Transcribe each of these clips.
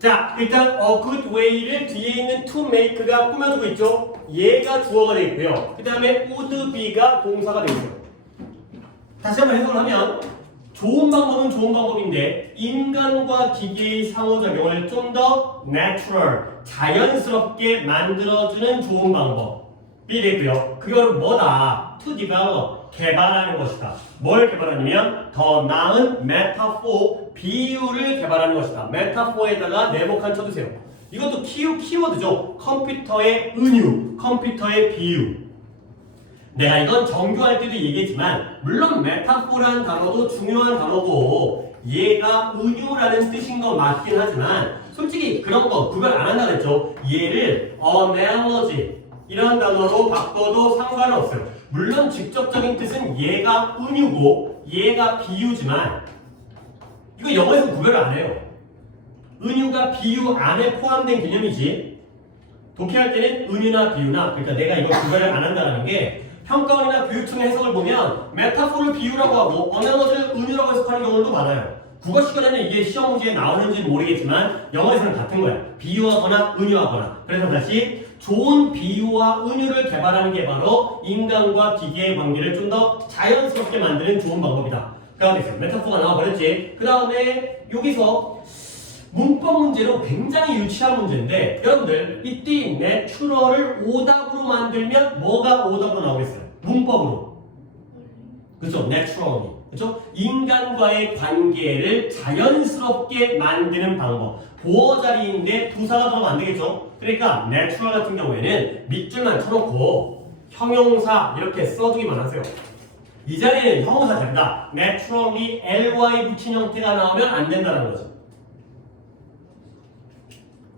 자, 일단 a good way를 뒤에 있는 to make가 꾸며주고 있죠. 얘가 주어가 되어 있고요. 그 다음에 would be가 동사가 되어 있어요. 다시 한번 해석을 하면 좋은 방법은 좋은 방법인데 인간과 기계의 상호작용을 좀 더 natural, 자연스럽게 만들어주는 좋은 방법이 되고요. 그걸 뭐다? to develop, 개발하는 것이다. 뭘 개발하냐면 더 나은 metaphor, 비유를 개발하는 것이다. metaphor에다가 네모칸 쳐주세요. 이것도 키워드죠. 컴퓨터의 은유, 컴퓨터의 비유. 내가 이건 정규할 때도 얘기했지만 물론 메타포라는 단어도 중요한 단어고 얘가 은유라는 뜻인 거 맞긴 하지만 솔직히 그런 거 구별 안 한다 그랬죠. 얘를 analogy 이런 단어로 바꿔도 상관은 없어요. 물론 직접적인 뜻은 얘가 은유고 얘가 비유지만 이거 영어에서 구별을 안 해요. 은유가 비유 안에 포함된 개념이지 독해할 때는 은유나 비유나 그러니까 내가 이거 구별을 안 한다는 게 평가원이나 교육청의 해석을 보면 메타포를 비유라고 하고 어나머지를 은유라고 해석하는 경우도 많아요. 국어 시간에는 이게 시험 문제에 나오는지는 모르겠지만 영어에서는 같은 거야. 비유하거나 은유하거나. 그래서 다시 좋은 비유와 은유를 개발하는 게 바로 인간과 기계의 관계를 좀 더 자연스럽게 만드는 좋은 방법이다. 그 다음에 메타포가 나와버렸지. 그 다음에 여기서 문법 문제로 굉장히 유치한 문제인데 여러분들 이때 내추럴을 오답으로 만들면 뭐가 오답으로 나오겠어요? 문법으로. 그렇죠? naturally. 그렇죠? 인간과의 관계를 자연스럽게 만드는 방법. 보어 자리인데 부사가 들어가면 안 되겠죠? 그러니까 natural 같은 경우에는 밑줄만 쳐놓고 형용사 이렇게 써주기만 하세요. 이 자리에는 형용사 자리다. naturally ly 붙인 형태가 나오면 안 된다는 거죠.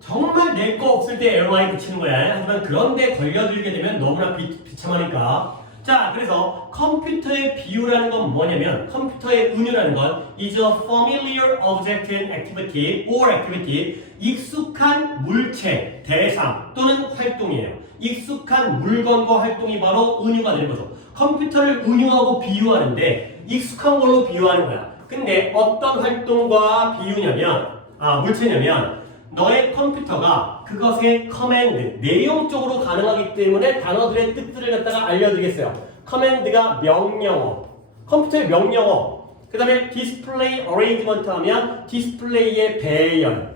정말 낼 거 없을 때 ly 붙이는 거야. 하지만 그런데 걸려들게 되면 너무나 비참하니까. 자, 그래서 컴퓨터의 비유라는 건 뭐냐면 컴퓨터의 은유라는 건 is a familiar object and activity or activity 익숙한 물체, 대상 또는 활동이에요. 익숙한 물건과 활동이 바로 은유가 되는 거죠. 컴퓨터를 은유하고 비유하는데 익숙한 걸로 비유하는 거야. 근데 어떤 활동과 비유냐면 물체냐면 너의 컴퓨터가 그것의 커맨드, 내용적으로 가능하기 때문에 단어들의 뜻들을 갖다가 알려드리겠어요. 커맨드가 명령어, 컴퓨터의 명령어. 그 다음에 디스플레이 어레인지먼트 하면 디스플레이의 배열.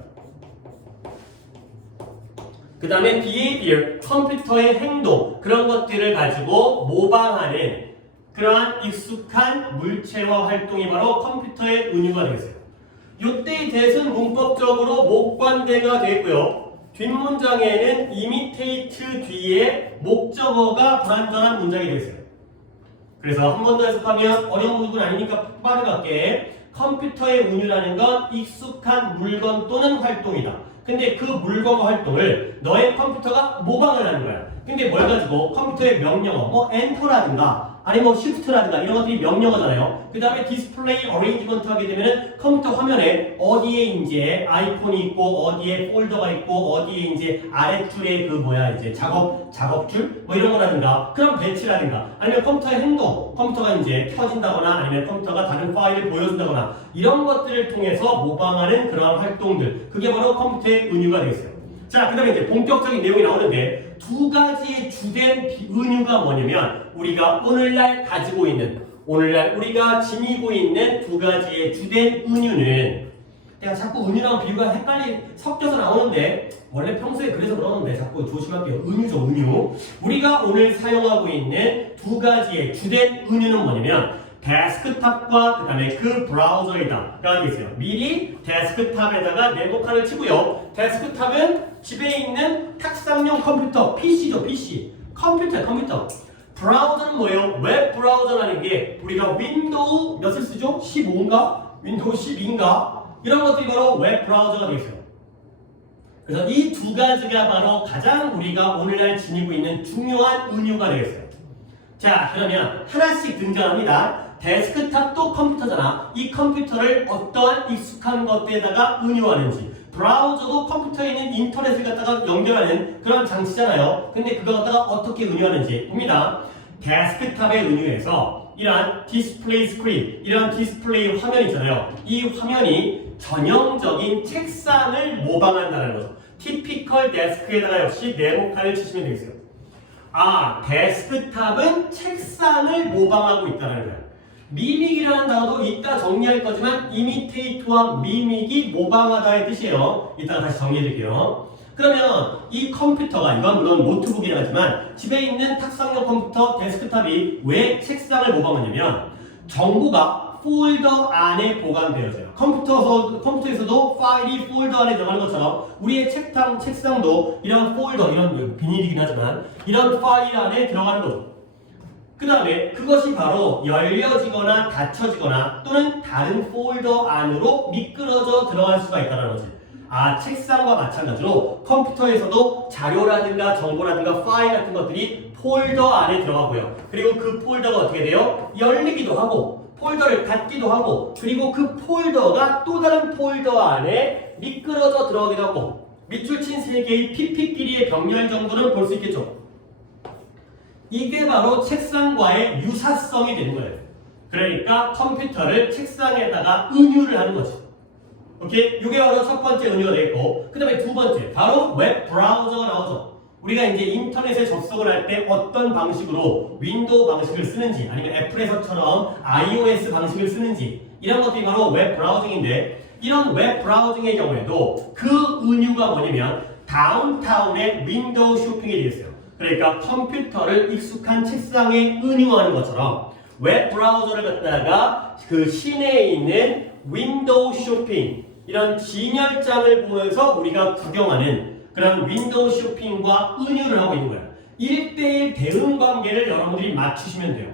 그 다음에 behavior, 컴퓨터의 행동. 그런 것들을 가지고 모방하는 그러한 익숙한 물체와 활동이 바로 컴퓨터의 은유가 되겠어요. 이때의 대은 문법적으로 목관대가 되고요. 뒷문장에는 imitate 뒤에 목적어가 불완전한 문장이 되겠어요. 그래서 한 번 더 해석하면 어려운 부분 아니니까 빠르게 갈게. 컴퓨터의 은유라는 건 익숙한 물건 또는 활동이다. 근데 그 물건과 활동을 너의 컴퓨터가 모방을 하는 거야. 근데 뭘 가지고 컴퓨터의 명령어, 뭐 엔터라든가 아니면 뭐 시프트라든가 이런 것들이 명령어잖아요. 그 다음에 디스플레이 어레인지먼트 하게 되면은 컴퓨터 화면에 어디에 이제 아이콘이 있고 어디에 폴더가 있고 어디에 이제 아랫줄에 이제 작업줄 뭐 이런 거라든가 그런 배치라든가 아니면 컴퓨터의 행동, 컴퓨터가 이제 켜진다거나 아니면 컴퓨터가 다른 파일을 보여준다거나 이런 것들을 통해서 모방하는 그러한 활동들 그게 바로 컴퓨터의 은유가 되겠어요. 자, 그 다음에 이제 본격적인 내용이 나오는데 두 가지의 주된 은유가 뭐냐면 우리가 오늘날 가지고 있는 오늘날 우리가 지니고 있는 두 가지의 주된 은유는 내가 자꾸 은유랑 비유가 헷갈리 섞여서 나오는데 원래 평소에 그래서 그러는데 자꾸 조심할게요. 은유죠, 은유. 우리가 오늘 사용하고 있는 두 가지의 주된 은유는 뭐냐면 데스크탑과 그 다음에 그 브라우저이다. 라고 되어 있어요. 미리 데스크탑에다가 네모칸을 치고요. 데스크탑은 집에 있는 탁상용 컴퓨터, PC죠, PC. 컴퓨터. 브라우저는 뭐예요? 웹 브라우저라는 게 우리가 윈도우 몇을 쓰죠? 15인가? 윈도우 12인가? 이런 것들이 바로 웹 브라우저가 되어 있어요. 그래서 이 두 가지가 바로 가장 우리가 오늘날 지니고 있는 중요한 은유가 되겠어요. 자, 그러면 하나씩 등장합니다. 데스크탑도 컴퓨터잖아. 이 컴퓨터를 어떠한 익숙한 것들에다가 은유하는지 브라우저도 컴퓨터에 있는 인터넷을 갖다가 연결하는 그런 장치잖아요. 근데 그거 갖다가 어떻게 은유하는지 봅니다. 데스크탑의 은유에서 이러한 디스플레이 스크린, 이러한 디스플레이 화면 있잖아요. 이 화면이 전형적인 책상을 모방한다는 거죠. typical desk에다가 역시 네모칸을 치시면 되겠어요. 아, 데스크탑은 책상을 모방하고 있다는 거예요. 미믹이라는 단어도 이따 정리할 거지만 imitate와 미믹이 모방하다의 뜻이에요. 이따가 다시 정리해드릴게요. 그러면 이 컴퓨터가, 이건 물론 노트북이라 하지만 집에 있는 탁상용 컴퓨터 데스크탑이 왜 책상을 모방하냐면 정보가 폴더 안에 보관되어져요. 컴퓨터에서도 파일이 폴더 안에 들어가는 것처럼 우리의 책상도 이런 폴더, 이런 비닐이긴 하지만 이런 파일 안에 들어가는 거죠. 그 다음에 그것이 바로 열려지거나 닫혀지거나 또는 다른 폴더 안으로 미끄러져 들어갈 수가 있다는 거지. 아, 책상과 마찬가지로 컴퓨터에서도 자료라든가 정보라든가 파일 같은 것들이 폴더 안에 들어가고요. 그리고 그 폴더가 어떻게 돼요? 열리기도 하고 폴더를 닫기도 하고 그리고 그 폴더가 또 다른 폴더 안에 미끄러져 들어가기도 하고 밑줄 친 세 개의 PP끼리의 병렬 정도는 볼 수 있겠죠. 이게 바로 책상과의 유사성이 되는 거예요. 그러니까 컴퓨터를 책상에다가 은유를 하는 거지. 오케이? 이게 바로 첫 번째 은유가 되겠고, 그 다음에 두 번째, 바로 웹 브라우저가 나오죠. 우리가 이제 인터넷에 접속을 할 때 어떤 방식으로 윈도우 방식을 쓰는지, 아니면 애플에서처럼 iOS 방식을 쓰는지, 이런 것들이 바로 웹 브라우징인데, 이런 웹 브라우징의 경우에도 그 은유가 뭐냐면, 다운타운의 윈도우 쇼핑이 되겠어요. 그러니까 컴퓨터를 익숙한 책상에 은유하는 것처럼, 웹 브라우저를 갖다가 그 시내에 있는 윈도우 쇼핑, 이런 진열장을 보면서 우리가 구경하는 그런 윈도우 쇼핑과 은유를 하고 있는 거예요. 1대1 대응 관계를 여러분들이 맞추시면 돼요.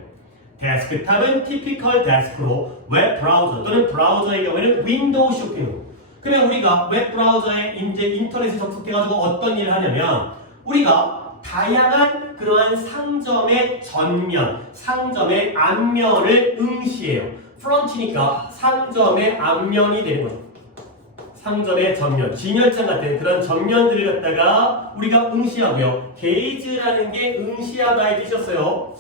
데스크탑은 티피컬 데스크로 웹 브라우저 또는 브라우저의 경우에는 윈도우 쇼핑으로. 그러면 우리가 웹 브라우저에 이제 인터넷에 접속해가지고 어떤 일을 하냐면 우리가 다양한 그러한 상점의 전면, 상점의 앞면을 응시해요. 프런트니까 상점의 앞면이 되는 거죠. 상점의 전면, 진열장 같은 그런 전면들을 갖다가 우리가 응시하고요. 게이지라는 게 응시하다의 뜻이었어요.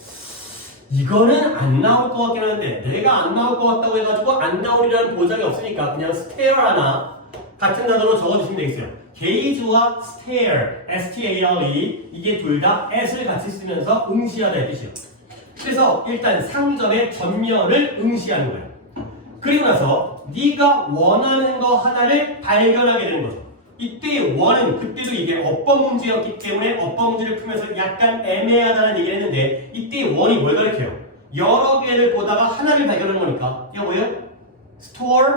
이거는 안 나올 것 같긴 한데 내가 안 나올 것 같다고 해가지고 안 나오리라는 보장이 없으니까 그냥 stare 하나 같은 단어로 적어주시면 되겠어요. 게이지와 stare, S-T-A-R-E 이게 둘 다 s를 같이 쓰면서 응시하다의 뜻이에요. 그래서 일단 상점의 전면을 응시하는 거예요. 그리고 나서 네가 원하는 거 하나를 발견하게 되는 거죠. 이때 원은 그때도 이게 어법 문제였기 때문에 어법 문제를 풀면서 약간 애매하다는 얘기를 했는데 이때 원이 뭘 가리켜요? 여러 개를 보다가 하나를 발견하는 거니까 이거 뭐예요? store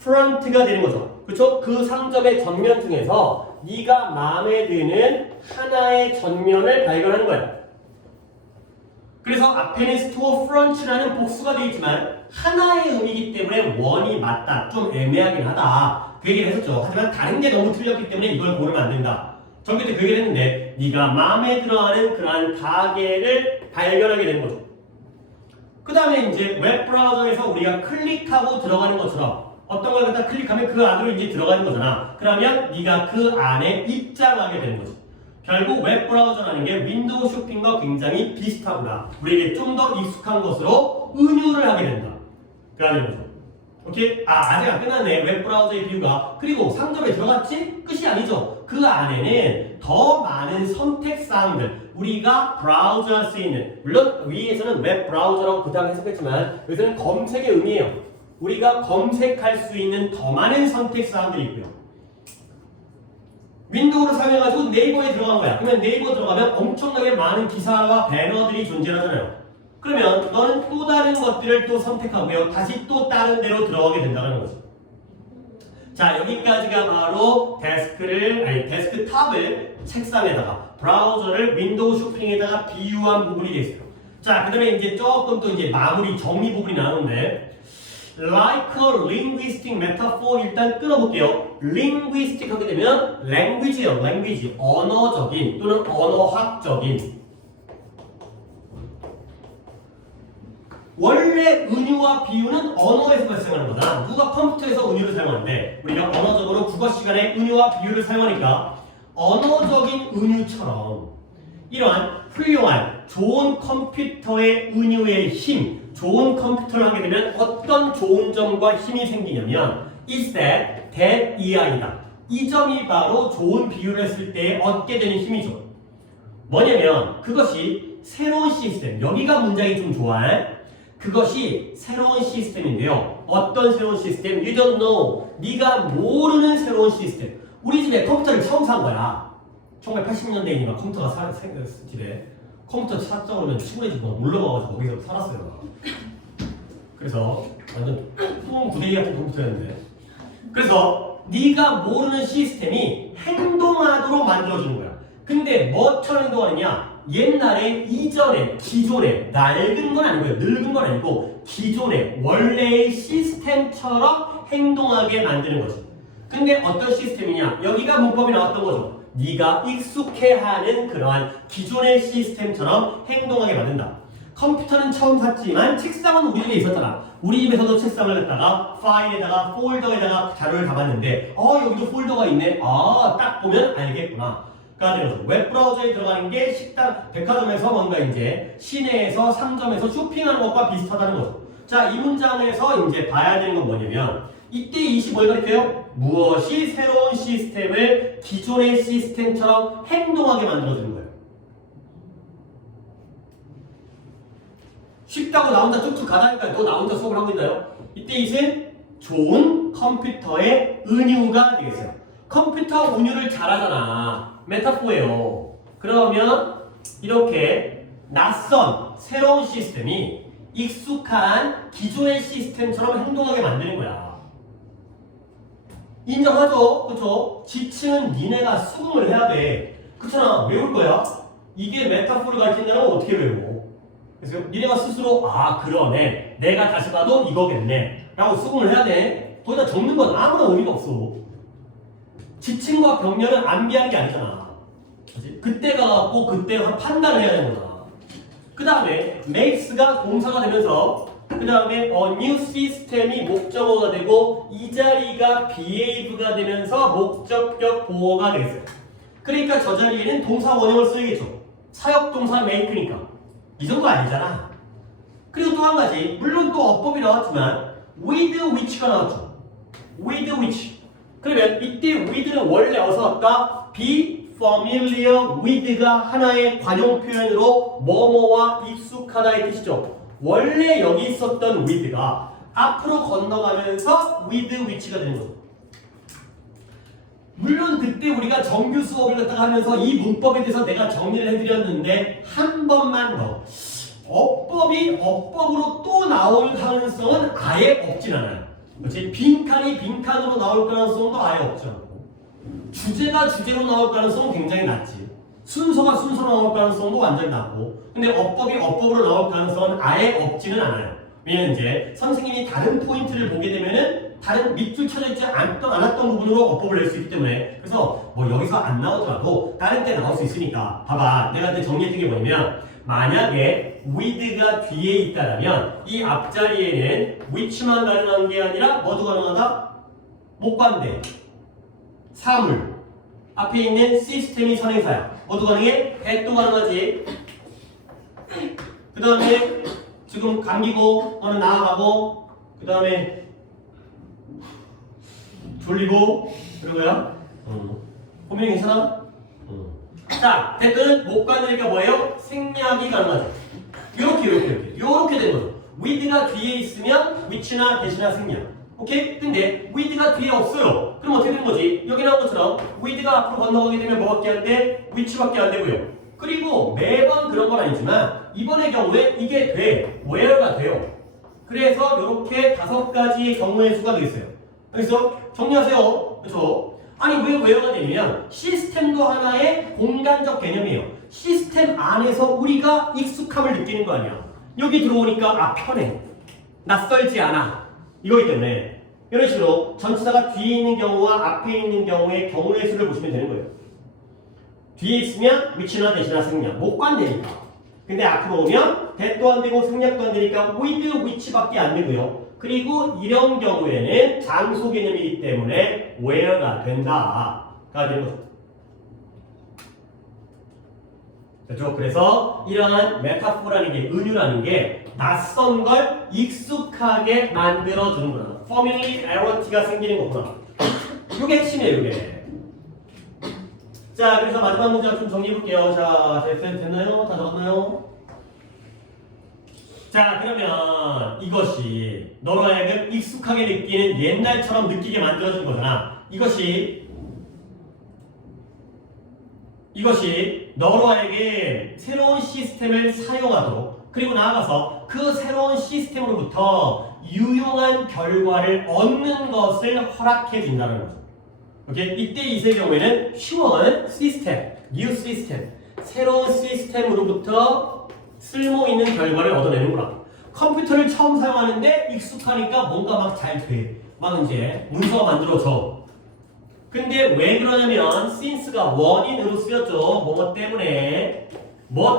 front가 되는 거죠. 그렇죠? 그 상점의 전면 중에서 네가 마음에 드는 하나의 전면을 발견하는 거예요. 그래서 앞에는 store front라는 복수가 되어 있지만 하나의 의미이기 때문에 원이 맞다. 좀 애매하긴 하다. 그 얘기를 했었죠. 하지만 다른 게 너무 틀렸기 때문에 이걸 고르면 안 된다. 전교 때 그 얘기를 했는데 네가 마음에 들어하는 그러한 가게를 발견하게 되는 거죠. 그 다음에 이제 웹 브라우저에서 우리가 클릭하고 들어가는 것처럼 어떤 걸 갖다 클릭하면 그 안으로 이제 들어가는 거잖아. 그러면 네가 그 안에 입장하게 되는 거죠. 결국 웹 브라우저라는 게 윈도우 쇼핑과 굉장히 비슷하구나. 우리에게 좀 더 익숙한 것으로 은유를 하게 된다. 그러는 거죠. 오케이? 아직 안 끝났네. 웹 브라우저의 비유가. 그리고 상점에 들어갔지? 끝이 아니죠. 그 안에는 더 많은 선택사항들, 우리가 브라우저할 수 있는, 물론 위에서는 웹 브라우저라고 부당 해석했지만 여기서는 검색의 의미예요. 우리가 검색할 수 있는 더 많은 선택사항들이 있고요. 윈도우를 사용해가지고 네이버에 들어간 거야. 그러면 네이버 들어가면 엄청나게 많은 기사와 배너들이 존재하잖아요. 그러면 너는 또 다른 것들을 또 선택하고요. 다시 또 다른 데로 들어가게 된다는 거죠. 자, 여기까지가 바로 데스크탑을 책상에다가 브라우저를 윈도우 쇼핑에다가 비유한 부분이 되겠어요. 자, 그 다음에 이제 조금 또 이제 마무리 정리 부분이 나오는데 like a linguistic metaphor 일단 끊어볼게요. linguistic 하게 되면 language예요. language. 언어적인 또는 언어학적인. 원래 은유와 비유는 언어에서 발생하는 거잖아. 누가 컴퓨터에서 은유를 사용하는데 우리가 언어적으로 국어 시간에 은유와 비유를 사용하니까 언어적인 은유처럼 이러한 훌륭한 좋은 컴퓨터의 은유의 힘, 좋은 컴퓨터를 하게 되면 어떤 좋은 점과 힘이 생기냐면 is that 이하이다. 이 점이 바로 좋은 비유를 했을 때 얻게 되는 힘이죠. 뭐냐면 그것이 새로운 시스템, 여기가 문장이 좀 좋아. 그것이 새로운 시스템인데요. 어떤 새로운 시스템? You don't know. 네가 모르는 새로운 시스템. 우리 집에 컴퓨터를 처음 산 거야. 1980년대이니까 컴퓨터가 집에 컴퓨터 샀자고 하면 친구네 집 놀러 가가지고 거기서 살았어요. 그래서 완전 부대기 같은 컴퓨터였는데. 그래서 네가 모르는 시스템이 행동하도록 만들어주는 거야. 근데 뭐처럼 행동하느냐? 옛날에 이전에 기존에 낡은 건 아니고요. 늙은 건 아니고 기존의 원래의 시스템처럼 행동하게 만드는 거지. 근데 어떤 시스템이냐? 여기가 문법이 나왔던 거죠. 네가 익숙해하는 그러한 기존의 시스템처럼 행동하게 만든다. 컴퓨터는 처음 샀지만 책상은 우리 집에 있었잖아. 우리 집에서도 책상을 갖다가 파일에다가 폴더에다가 자료를 담았는데 여기도 폴더가 있네. 딱 보면 알겠구나. 그러니까 웹브라우저에 들어가는 게 식당, 백화점에서 뭔가 이제 시내에서 상점에서 쇼핑하는 것과 비슷하다는 거죠. 자, 이 문장에서 이제 봐야 되는 건 뭐냐면 이때 이시 뭘 가리켜요? 무엇이 새로운 시스템을 기존의 시스템처럼 행동하게 만들어주는 거예요. 쉽다고 나 혼자 쭉쭉 가다니까 너 나 혼자 수업을 하고 있나요? 이때 이는 좋은 컴퓨터의 은유가 되겠어요. 컴퓨터 운유를 잘하잖아. 메타포예요. 그러면 이렇게 낯선 새로운 시스템이 익숙한 기존의 시스템처럼 행동하게 만드는 거야. 인정하죠? 그쵸? 지층은 니네가 수긍을 해야 돼. 그렇잖아. 외울 거야. 이게 메타포를 가르친다면 어떻게 외워? 그래서 니네가 스스로 그러네. 내가 다시 봐도 이거겠네. 라고 수긍을 해야 돼. 거기다 적는 건 아무런 의미가 없어. 지층과 벽면은 암비하는 게 아니잖아. 그치? 그때 가갖고 그때 판단을 해야 되는 거잖아. 그 다음에 makes가 동사가 되면서 그 다음에 new system이 목적어가 되고 이 자리가 behave가 되면서 목적격 보어가 되겠어요. 그러니까 저 자리에는 동사 원형을 쓰겠죠. 사역동사 make니까. 이 정도 아니잖아. 그리고 또 한 가지, 물론 또 어법이 나왔지만 with which가 나왔죠. with which. 그러면 이때 with는 원래 어디서 왔다? be familiar with가 하나의 관용 표현으로 뭐뭐와 익숙하다의 뜻이죠. 원래 여기 있었던 with가 앞으로 건너가면서 with which가 되는 거죠. 물론 그때 우리가 정규 수업을 갖다가 하면서 이 문법에 대해서 내가 정리를 해드렸는데 한 번만 더 어법이 어법으로 또 나올 가능성은 아예 없진 않아요. 그렇지? 빈칸이 빈칸으로 나올 가능성도 아예 없지 않고 주제가 주제로 나올 가능성은 굉장히 낮지. 순서가 순서로 나올 가능성도 완전히 낮고 근데 어법이 어법으로 나올 가능성은 아예 없지는 않아요. 왜냐면 이제 선생님이 다른 포인트를 보게 되면은 다른 밑줄 쳐져 있지 않았던 부분으로 어법을 낼 수 있기 때문에 그래서 뭐 여기서 안 나오더라도 다른 때 나올 수 있으니까 봐봐. 내가 그때 정리했던 게 뭐냐면 만약에 with가 뒤에 있다면 이 앞자리에는 which만 가능한 게 아니라 뭐도 가능하다? 목관대, 사물, 앞에 있는 시스템이 선행사야. 뭐도 가능해? that도 가능하지. 그 다음에 지금 감기고 너는 나아가고 그 다음에 졸리고 그러고요. 고민이 괜찮아? 자, 댓글은 못 가느니까 뭐예요? 생략이 가능하죠. 요렇게 된 거죠. with가 뒤에 있으면 which나 대신나 생략. 오케이? 근데 with가 뒤에 없어요. 그럼 어떻게 되는 거지? 여기 나온 것처럼 with가 앞으로 건너가게 되면 뭐밖에 안 돼? which밖에 안 되고요. 그리고 매번 그런 건 아니지만 이번의 경우에 이게 돼. where가 돼요. 그래서 이렇게 5가지의 경우의 수가 되겠어요. 그래서 정리하세요. 그렇죠? 아니 왜 where가 되냐면 시스템도 하나의 공간적 개념이에요. 시스템 안에서 우리가 익숙함을 느끼는 거 아니야. 여기 들어오니까 편해. 낯설지 않아. 이거기 때문에 이런 식으로 전치사가 뒤에 있는 경우와 앞에 있는 경우의 경우의 수를 보시면 되는 거예요. 뒤에 있으면 which나 대신나 생략. 목관되니까. 근데 앞으로 오면 that도 안 되고 생략도 안 되니까 with which밖에 안 되고요. 그리고 이런 경우에는 장소 개념이기 때문에 where가 된다가 되는 거죠. 그렇죠? 그래서 이러한 메타포라는 게 은유라는 게 낯선 걸 익숙하게 만들어주는 거야. 퍼밀리 에러티가 생기는 거구나. 이게 핵심이에요, 이게. 자, 그래서 마지막 문제 좀 정리해 볼게요. 자, 됐나요? 다 적었나요? 자, 그러면 이것이 너로 하여금 익숙하게 느끼는 옛날처럼 느끼게 만들어준 거잖아. 이것이 너로 하여금 새로운 시스템을 사용하도록, 그리고 나아가서 그 새로운 시스템으로부터 유용한 결과를 얻는 것을 허락해 준다는 거죠. 오케이? 이때 이세 경우에는 쉬운 시스템, 뉴 시스템, 새로운 시스템으로부터 쓸모 있는 결과를 얻어내는구나. 컴퓨터를 처음 사용하는데 익숙하니까 뭔가 막 잘 돼. 막 이제 문서가 만들어져. 근데 왜 그러냐면 since가 원인으로 쓰였죠. 뭐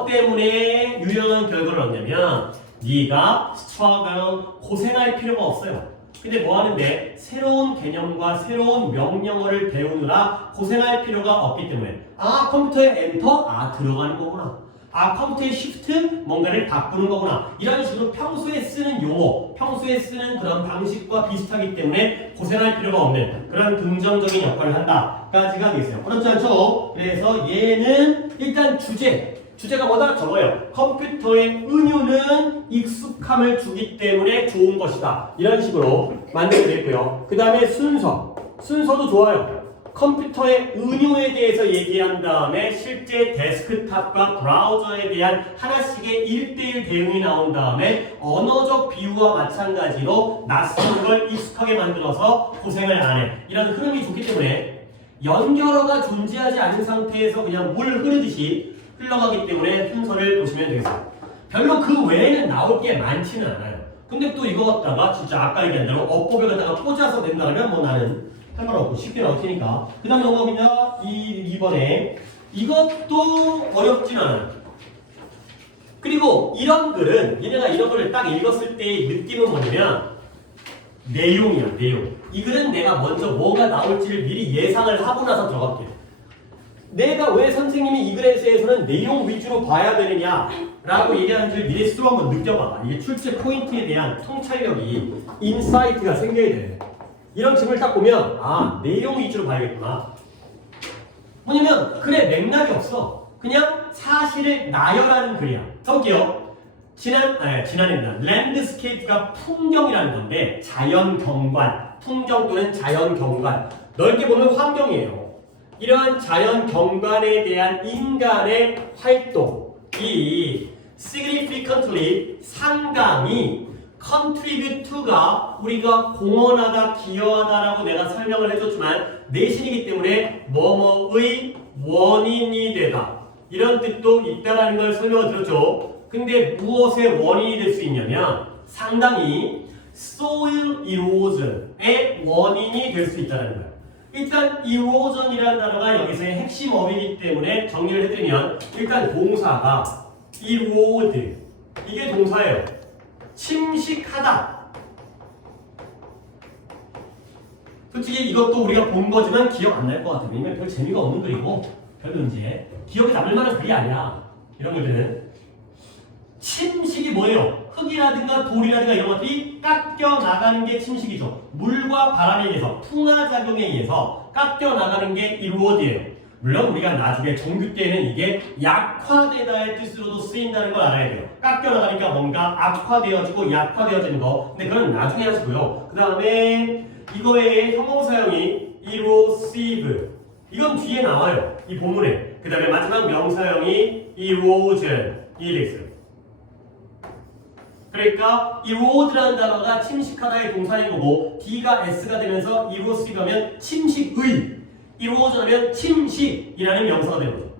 때문에 유용한 결과를 얻냐면 네가 struggle, 고생할 필요가 없어요. 근데 뭐 하는데 새로운 개념과 새로운 명령어를 배우느라 고생할 필요가 없기 때문에 컴퓨터에 엔터? 들어가는 거구나. 컴퓨터에 shift? 뭔가를 바꾸는 거구나. 이런 식으로 평소에 쓰는 용어, 평소에 쓰는 그런 방식과 비슷하기 때문에 고생할 필요가 없는 그런 긍정적인 역할을 한다까지가 되겠어요. 그렇지 않죠? 그래서 얘는 일단 주제가 뭐다? 적어요. 컴퓨터의 은유는 익숙함을 주기 때문에 좋은 것이다. 이런 식으로 만들게 되고요. 그 다음에 순서도 좋아요. 컴퓨터의 은유에 대해서 얘기한 다음에 실제 데스크탑과 브라우저에 대한 하나씩의 1:1 대응이 나온 다음에 언어적 비유와 마찬가지로 낯선 걸 익숙하게 만들어서 고생을 안 해. 이런 흐름이 좋기 때문에 연결어가 존재하지 않은 상태에서 그냥 물 흐르듯이 흘러가기 때문에 순서를 보시면 되겠어요. 별로 그 외에는 나올 게 많지는 않아요. 근데 또 이거 갖다가 진짜 아까 얘기한 대로 어법에 갖다가 꽂아서 낸다면 뭐 나는 상관없고 쉽게 나올 테니까. 그 다음 영어입니다. 2번에 이것도 어렵진 않아요. 그리고 이런 글은 얘네가 이런 글을 딱 읽었을 때의 느낌은 뭐냐면 내용이야, 내용. 이 글은 내가 먼저 뭐가 나올지를 미리 예상을 하고 나서 들어갈게요. 내가 왜 선생님이 이 글에 대해서는 내용 위주로 봐야 되느냐라고 얘기하는지를 미리 스스로 한번 느껴봐. 이게 출제 포인트에 대한 통찰력이, 인사이트가 생겨야 돼. 이런 질문을 딱 보면 내용 위주로 봐야겠구나. 뭐냐면 글에 맥락이 없어. 그냥 사실을 나열하는 글이야. 써볼게요. 지난해입니다. 랜드스케이프가 풍경이라는 건데 자연경관, 풍경 또는 자연경관. 넓게 보면 환경이에요. 이러한 자연경관에 대한 인간의 활동이 significantly, 상당히 contribute to가 우리가 공헌하다, 기여하다라고 내가 설명을 해줬지만 내신이기 때문에 뭐뭐의 원인이 되다 이런 뜻도 있다라는 걸 설명을 드렸죠. 근데 무엇의 원인이 될 수 있냐면 상당히 soil erosion의 원인이 될 수 있다는 거예요. 일단 erosion이라는 단어가 여기서의 핵심 어휘이기 때문에 정리를 해드리면 일단 동사가 erode, 이게 동사예요. 침식하다. 솔직히 이것도 우리가 본 거지만 기억 안 날 것 같아요. 왜냐면 별 재미가 없는 글이고 별로 이제 기억에 남을 만한 글이 아니야. 이런 글들은 침식이 뭐예요? 흙이라든가 돌이라든가 이런 것들이 깎여 나가는 게 침식이죠. 물과 바람에 의해서, 풍화작용에 의해서 깎여 나가는 게 erode예요. 물론 우리가 나중에 정규 때는 이게 약화되다의 뜻으로도 쓰인다는 걸 알아야 돼요. 깎여 나가니까 뭔가 악화되어지고 약화되어지는 거. 근데 그건 나중에 하시고요. 그 다음에 이거의 형용사형이 erosive. 이건 뒤에 나와요. 이 본문에. 그 다음에 마지막 명사형이 erosion. 이 돼 있어요. 그러니까 erode라는 단어가 침식하다의 동사인 거고 D가 S가 되면서 erosive하면 침식의, erosion하면 침식이라는 명사가 되는 거죠.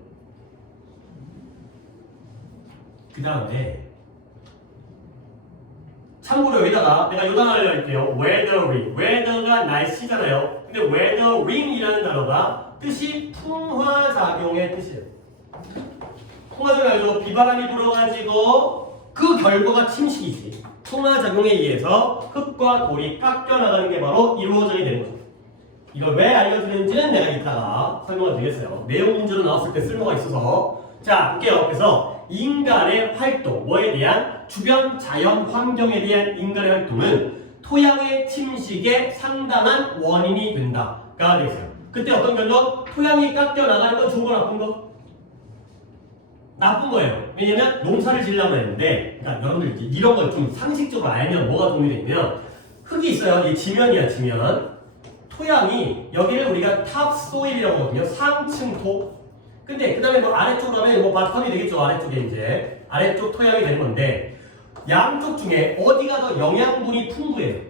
그 다음에 참고로 여기다가 내가 요 단어 알려드릴게요. weather가 날씨잖아요. 근데 weathering이라는 단어가 뜻이 풍화작용의 뜻이에요. 풍화작용 알죠? 비바람이 불어가지고 그 결과가 침식이지. 풍화작용에 의해서 흙과 돌이 깎여 나가는 게 바로 erosion이 되는 거죠. 이걸 왜 알려드리는지는 내가 이따가 설명을 드리겠어요. 내용 문제로 나왔을 때 쓸모가 있어서. 자, 볼게요. 그래서 인간의 활동, 뭐에 대한 주변 자연 환경에 대한 인간의 활동은 토양의 침식에 상당한 원인이 된다가 되겠어요. 그때 어떤 결론? 토양이 깎여 나가는 건 좋은 거 나쁜 거? 나쁜 거예요. 왜냐면 농사를 지으려고 했는데, 그러니까 여러분들 이런 걸 좀 상식적으로 알면 뭐가 도움이 되냐면, 흙이 있어요. 이게 지면이야, 지면. 토양이 여기를 우리가 탑소일이라고 하거든요. 상층토. 근데 그 다음에 뭐 아래쪽으로 하면 뭐 바텀이 되겠죠. 아래쪽에 이제 아래쪽 토양이 되는 건데, 양쪽 중에 어디가 더 영양분이 풍부해요?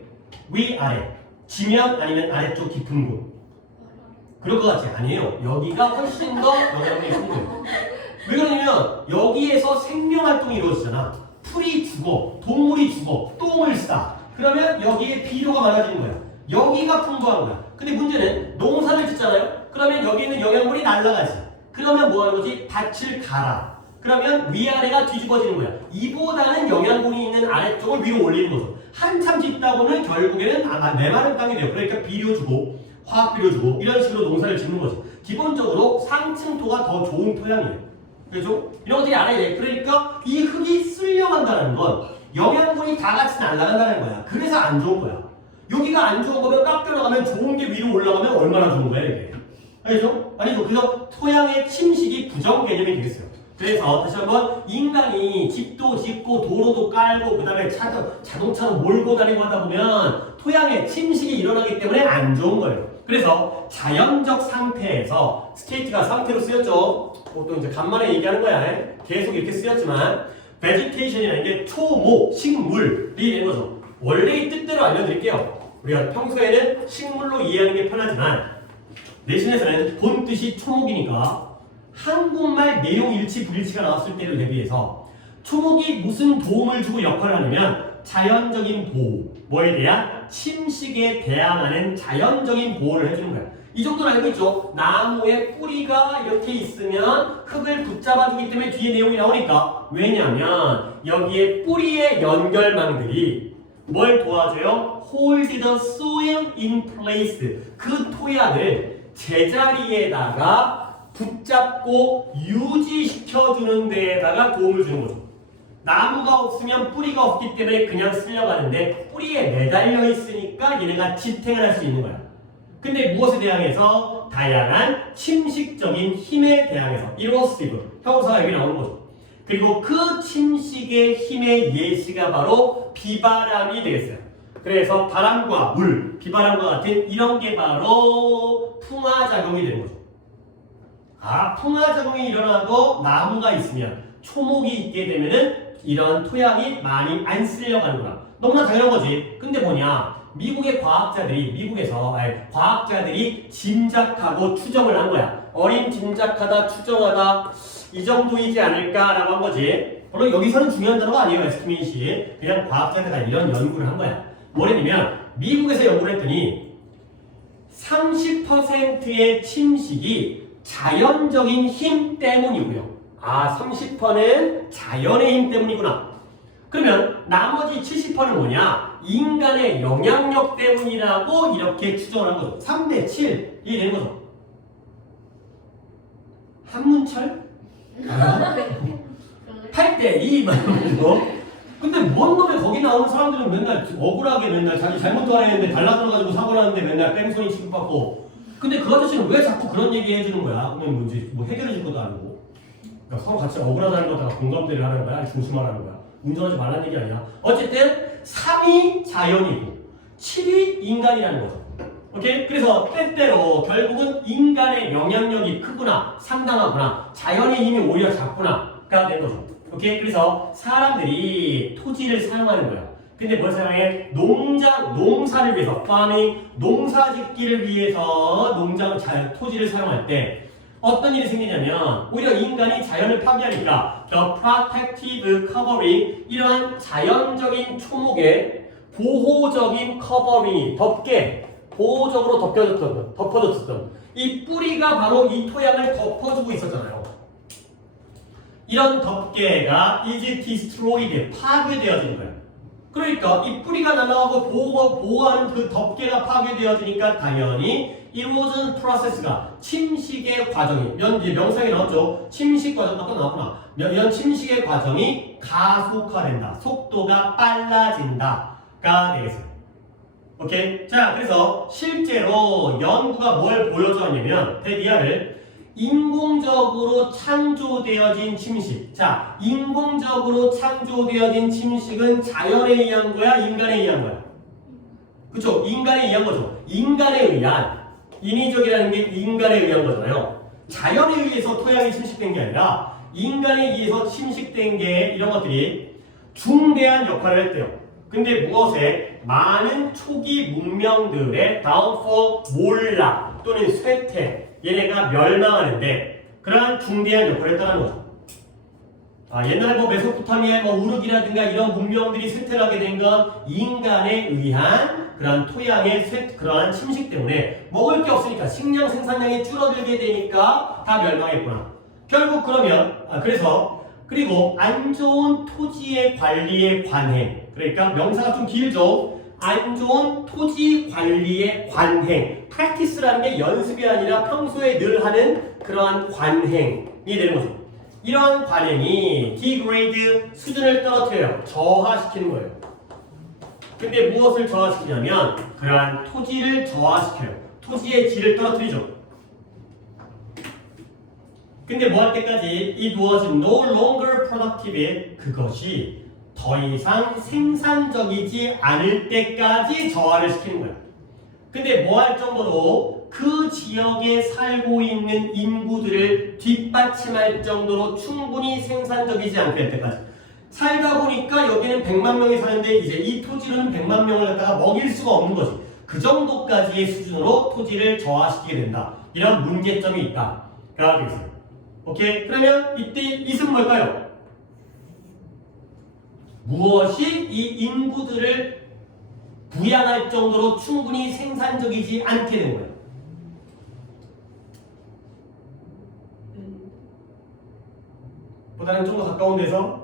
위, 아래. 지면 아니면 아래쪽 깊은 곳. 그럴 것 같지? 아니에요. 여기가 훨씬 더 영양분이 풍부해요. 왜 그러냐면 여기에서 생명활동이 이루어지잖아. 풀이 죽어, 동물이 죽어, 똥을 싸. 그러면 여기에 비료가 많아지는 거야. 여기가 풍부한 거야. 근데 문제는 농사를 짓잖아요. 그러면 여기 있는 영양분이 날아가지. 그러면 뭐 하는 거지? 밭을 갈아. 그러면 위아래가 뒤집어지는 거야. 이보다는 영양분이 있는 아래쪽을 위로 올리는 거죠. 한참 짓다보면 결국에는 메마른 땅이 돼요. 그러니까 비료 주고 화학비료 주고 이런 식으로 농사를 짓는 거죠. 기본적으로 상층토가 더 좋은 토양이에요. 그죠? 이런 것들이 알아야 돼. 그러니까 이 흙이 쓸려간다는 건 영양분이 다 같이 날아간다는 거야. 그래서 안 좋은 거야. 여기가 안 좋은 거면 깎여 나가면 좋은 게 위로 올라가면 얼마나 좋은 거야 이게. 알죠? 아니죠. 그래서 토양의 침식이 부정 개념이 되겠어요. 그래서 다시 한번 인간이 집도 짓고 도로도 깔고 그 다음에 자동차로 몰고 다니고 하다 보면 토양의 침식이 일어나기 때문에 안 좋은 거예요. 그래서 자연적 상태에서 스테이트가 상태로 쓰였죠. 보통 이제 간만에 얘기하는 거야. 계속 이렇게 쓰였지만 vegetation이라는 게 초목, 식물이 되는 거죠. 원래의 뜻대로 알려드릴게요. 우리가 평소에는 식물로 이해하는 게 편하지만 내신에서는 본 뜻이 초목이니까 한국말 내용 일치 불일치가 나왔을 때를 대비해서 초목이 무슨 도움을 주고 역할을 하냐면 자연적인 보호, 뭐에 대한 침식에 대항하는 자연적인 보호를 해주는 거야. 이 정도는 알고 있죠? 나무의 뿌리가 이렇게 있으면 흙을 붙잡아주기 때문에 뒤에 내용이 나오니까. 왜냐면 여기에 뿌리의 연결망들이 뭘 도와줘요? Hold the soil in place. 그 토양을 제자리에다가 붙잡고 유지시켜주는 데에다가 도움을 주는 거죠. 나무가 없으면 뿌리가 없기 때문에 그냥 쓸려가는데 뿌리에 매달려 있으니까 얘네가 지탱을 할 수 있는 거야. 근데 무엇에 대항해서? 다양한 침식적인 힘에 대항해서 irrosive, 형사가 여기 나오는 거죠. 그리고 그 침식의 힘의 예시가 바로 비바람이 되겠어요. 그래서 바람과 물, 비바람과 같은 이런 게 바로 풍화작용이 되는 거죠. 풍화작용이 일어나도 나무가 있으면, 초목이 있게 되면은 이런 토양이 많이 안 쓸려가는구나. 너무나 당연한 거지. 근데 뭐냐? 미국의 과학자들이 짐작하고 추정을 한 거야. 어린 짐작하다, 추정하다 이 정도이지 않을까라고 한 거지. 물론 여기서는 중요한 단어가 아니에요. 에스티메이시. 그냥 과학자들가 이런 연구를 한 거야. 뭐냐면 미국에서 연구를 했더니 30%의 침식이 자연적인 힘 때문이고요. 30%는 자연의 힘 때문이구나. 그러면 나머지 70%는 뭐냐? 인간의 영향력 때문이라고 이렇게 추정을 한 거죠. 3대 7이 되는 거죠. 한문철? 8대 2 말이는 거죠. 근데 뭔 놈에 거기 나오는 사람들은 맨날 억울하게 맨날 자기 잘못도 안 했는데 달라들어가지고 사고 나는데 맨날 뺑소니 취급받고. 근데 그 아저씨는 왜 자꾸 그런 얘기 해주는 거야? 그러면 뭔지 뭐 해결해 줄 것도 아니고. 그러니까 서로 같이 억울하다는 거다가 공감대를 하는 거야. 조심하라는 거야. 운전하지 말라는 얘기 아니야. 어쨌든 3이 자연이고 7이 인간이라는 거죠. 오케이? 그래서 때때로 결국은 인간의 영향력이 크구나, 상당하구나, 자연의 힘이 오히려 작구나가 된 거죠. 오케이? 그래서 사람들이 토지를 사용하는 거야. 근데 뭘 사용해? 농사를 위해서, farming, 농사 짓기를 위해서 토지를 사용할 때 어떤 일이 생기냐면 오히려 인간이 자연을 파괴하니까 the protective covering, 이러한 자연적인 초목의 보호적인 커버링이 보호적으로 덮어줬던 이 뿌리가 바로 이 토양을 덮어주고 있었잖아요. 이런 덮개가 is destroyed, 파괴되어지는 거예요. 그러니까 이 뿌리가 날아가고 보호하는 그 덮개가 파괴되어지니까 당연히 erosion process가 침식의 과정이 명상에 나왔죠. 침식 과정 아까 나왔구나. 이런 침식의 과정이 가속화된다. 속도가 빨라진다가 되겠어요. 오케이? 자, 그래서 실제로 연구가 뭘 보여줬냐면 페디아를 인공적으로 창조되어진 침식. 자, 인공적으로 창조되어진 침식은 자연에 의한 거야? 인간에 의한 거야? 그쵸? 인간에 의한 거죠. 인간에 의한, 인위적이라는 게 인간에 의한 거잖아요. 자연에 의해서 토양이 침식된 게 아니라 인간에 의해서 침식된 게 이런 것들이 중대한 역할을 했대요. 근데 무엇에? 많은 초기 문명들의 downfall, 몰락 또는 쇠퇴, 얘네가 멸망하는데 그러한 중대한 역할을 했다는 거죠. 옛날에 뭐 메소포타미아의 뭐 우르기라든가 이런 문명들이 쇠퇴하게 된 건 인간에 의한 그러한 토양의 그러한 침식 때문에 먹을 게 없으니까 식량 생산량이 줄어들게 되니까 다 멸망했구나. 결국 그러면 그리고 안 좋은 토지의 관리의 관행, 그러니까 명사가 좀 길죠. 안 좋은 토지 관리의 관행, practice라는 게 연습이 아니라 평소에 늘 하는 그러한 관행이 되는 거죠. 이러한 관행이 degrade 수준을 떨어뜨려요. 저하시키는 거예요. 근데 무엇을 저하시키냐면 그러한 토지를 저하시켜요. 토지의 질을 떨어뜨리죠. 근데 뭐 할 때까지 it was no longer productive, 그것이 더 이상 생산적이지 않을 때까지 저하를 시키는 거야. 근데 뭐 할 정도로 그 지역에 살고 있는 인구들을 뒷받침할 정도로 충분히 생산적이지 않게 할 때까지. 살다 보니까 여기는 100만 명이 사는데 이제 이 토지로는 100만 명을 갖다가 먹일 수가 없는 거지. 그 정도까지의 수준으로 토지를 저하시키게 된다. 이런 문제점이 있다. 라고 되어 있어요. 오케이? 그러면 이때 it은 뭘까요? 무엇이 이 인구들을 부양할 정도로 충분히 생산적이지 않게 된 거예요? 보다는 좀 더 가까운 데서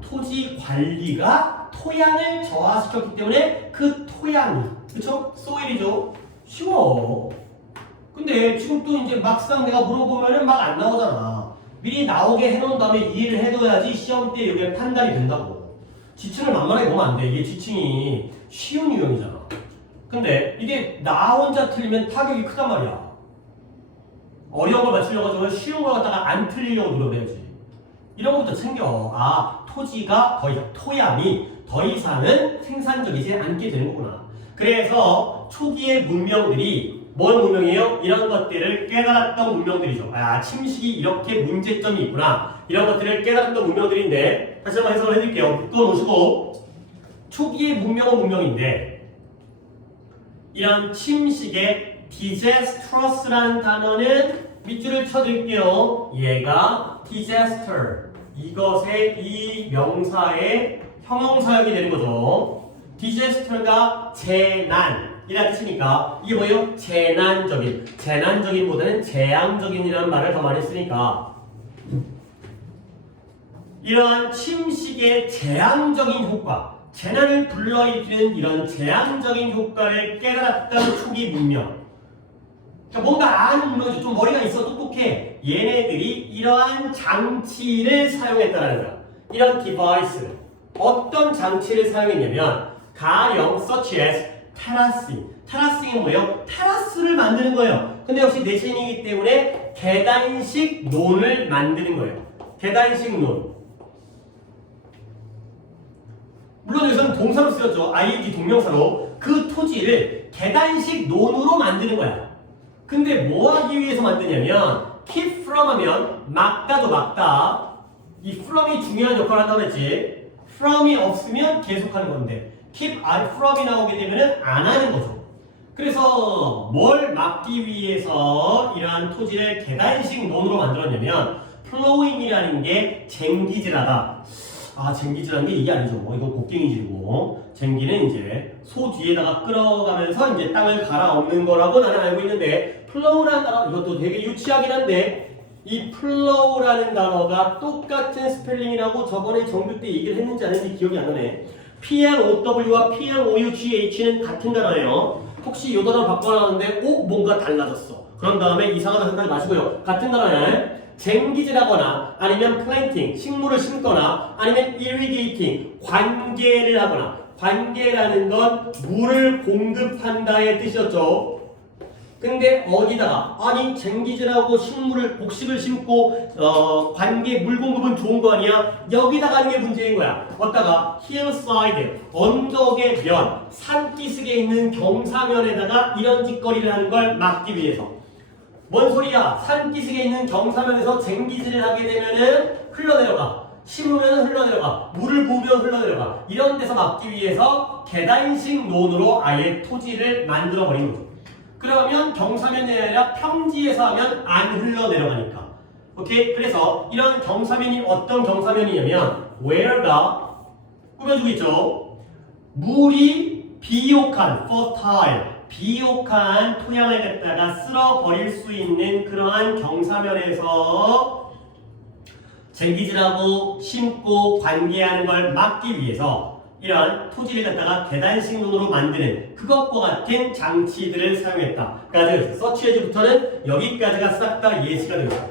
토지 관리가 토양을 저하시켰기 때문에 그 토양이, 그쵸? 소일이죠. 쉬워. 근데 지금 또 이제 막상 내가 물어보면은 막 안 나오잖아. 미리 나오게 해놓은 다음에 이해를 해둬야지 시험 때 이게 판단이 된다고. 지층을 만만하게 보면 안 돼. 이게 지층이 쉬운 유형이잖아. 근데 이게 나 혼자 틀리면 타격이 크단 말이야. 어려운 걸 맞추려고 하면 쉬운 걸 갖다가 안 틀리려고 노력해야지. 이런 것도 챙겨. 토지가 더 이상, 토양이 더 이상은 생산적이지 않게 되는 거구나. 그래서 초기의 문명들이 뭔 문명이에요? 이런 것들을 깨달았던 문명들이죠. 침식이 이렇게 문제점이 있구나. 이런 것들을 깨달았던 문명들인데 다시 한번 해석을 해드릴게요. 묶어놓으시고 초기의 문명은 문명인데 이런 침식의 disastrous라는 단어는 밑줄을 쳐드릴게요. 얘가 disaster, 이것의 이 명사의 형용사역이 되는 거죠. disaster가 재난이라는 뜻이니까 이게 뭐예요? 재난적인보다는 재앙적인이라는 말을 더 많이 쓰니까 이러한 침식의 재앙적인 효과, 재난을 불러일으키는 이런 재앙적인 효과를 깨달았던 초기 문명. 그러니까 뭔가 아는 문명이죠. 좀 머리가 있어 똑똑해. 얘네들이 이러한 장치를 사용했다는 거야. 이런 디바이스. 어떤 장치를 사용했냐면 가령 such as terracing. terracing은 뭐예요? 테라스를 만드는 거예요. 근데 역시 내신이기 때문에 계단식 논을 만드는 거예요. 계단식 논. 물론 여기서는 동사로 쓰였죠. ing 동명사로. 그 토지를 계단식 논으로 만드는 거야. 근데 뭐 하기 위해서 만드냐면 keep from 하면 막다도 막다. 이 from이 중요한 역할을 한다고 했지. from이 없으면 계속하는 건데 keep from이 나오게 되면 안 하는 거죠. 그래서 뭘 막기 위해서 이러한 토지를 계단식 논으로 만들었냐면 plowing이라는 게 쟁기질하다. 쟁기질하는 게 이게 아니죠. 이건 곡괭이질이고 쟁기는 이제 소 뒤에다가 끌어가면서 이제 땅을 갈아엎는 거라고 나는 알고 있는데 플로우라는 단어, 이것도 되게 유치하긴 한데 이 플로우라는 단어가 똑같은 스펠링이라고 저번에 정규 때 얘기를 했는지 안 했는지 기억이 안 나네. PLOW와 PLOUGH는 같은 단어예요. 혹시 이 단어 바꿔놨는데 뭔가 달라졌어. 그런 다음에 이상하다 생각하지 마시고요. 같은 단어는 쟁기질하거나 아니면 플랜팅, 식물을 심거나 아니면 irrigating, 관계를 하거나 관계라는 건 물을 공급한다의 뜻이었죠. 근데 어디다가 아니 쟁기질하고 식물을 곡식을 심고 관계 물 공급은 좋은 거 아니야? 여기다가 하는 게 문제인 거야. 어디다가 hillside 언덕의 면 산기슭에 있는 경사면에다가 이런 짓거리를 하는 걸 막기 위해서. 뭔 소리야? 산기슭에 있는 경사면에서 쟁기질을 하게 되면은 흘러내려가. 심으면 흘러내려가. 물을 부으면 흘러내려가. 이런 데서 막기 위해서 계단식 논으로 아예 토지를 만들어 버린 거죠. 그러면 경사면이 아니라 평지에서 하면 안 흘러내려가니까. 오케이? 그래서 이런 경사면이 어떤 경사면이냐면 where가 꾸며주고 있죠. 물이 비옥한 fertile 비옥한 토양을 갖다가 쓸어버릴 수 있는 그러한 경사면에서 쟁기질하고 심고 관계하는 걸 막기 위해서 이러한 토지를 갖다가 계단식 논으로 만드는 그것과 같은 장치들을 사용했다. 그래서 서치에즈부터는 여기까지가 싹 다 예시가 되겠다.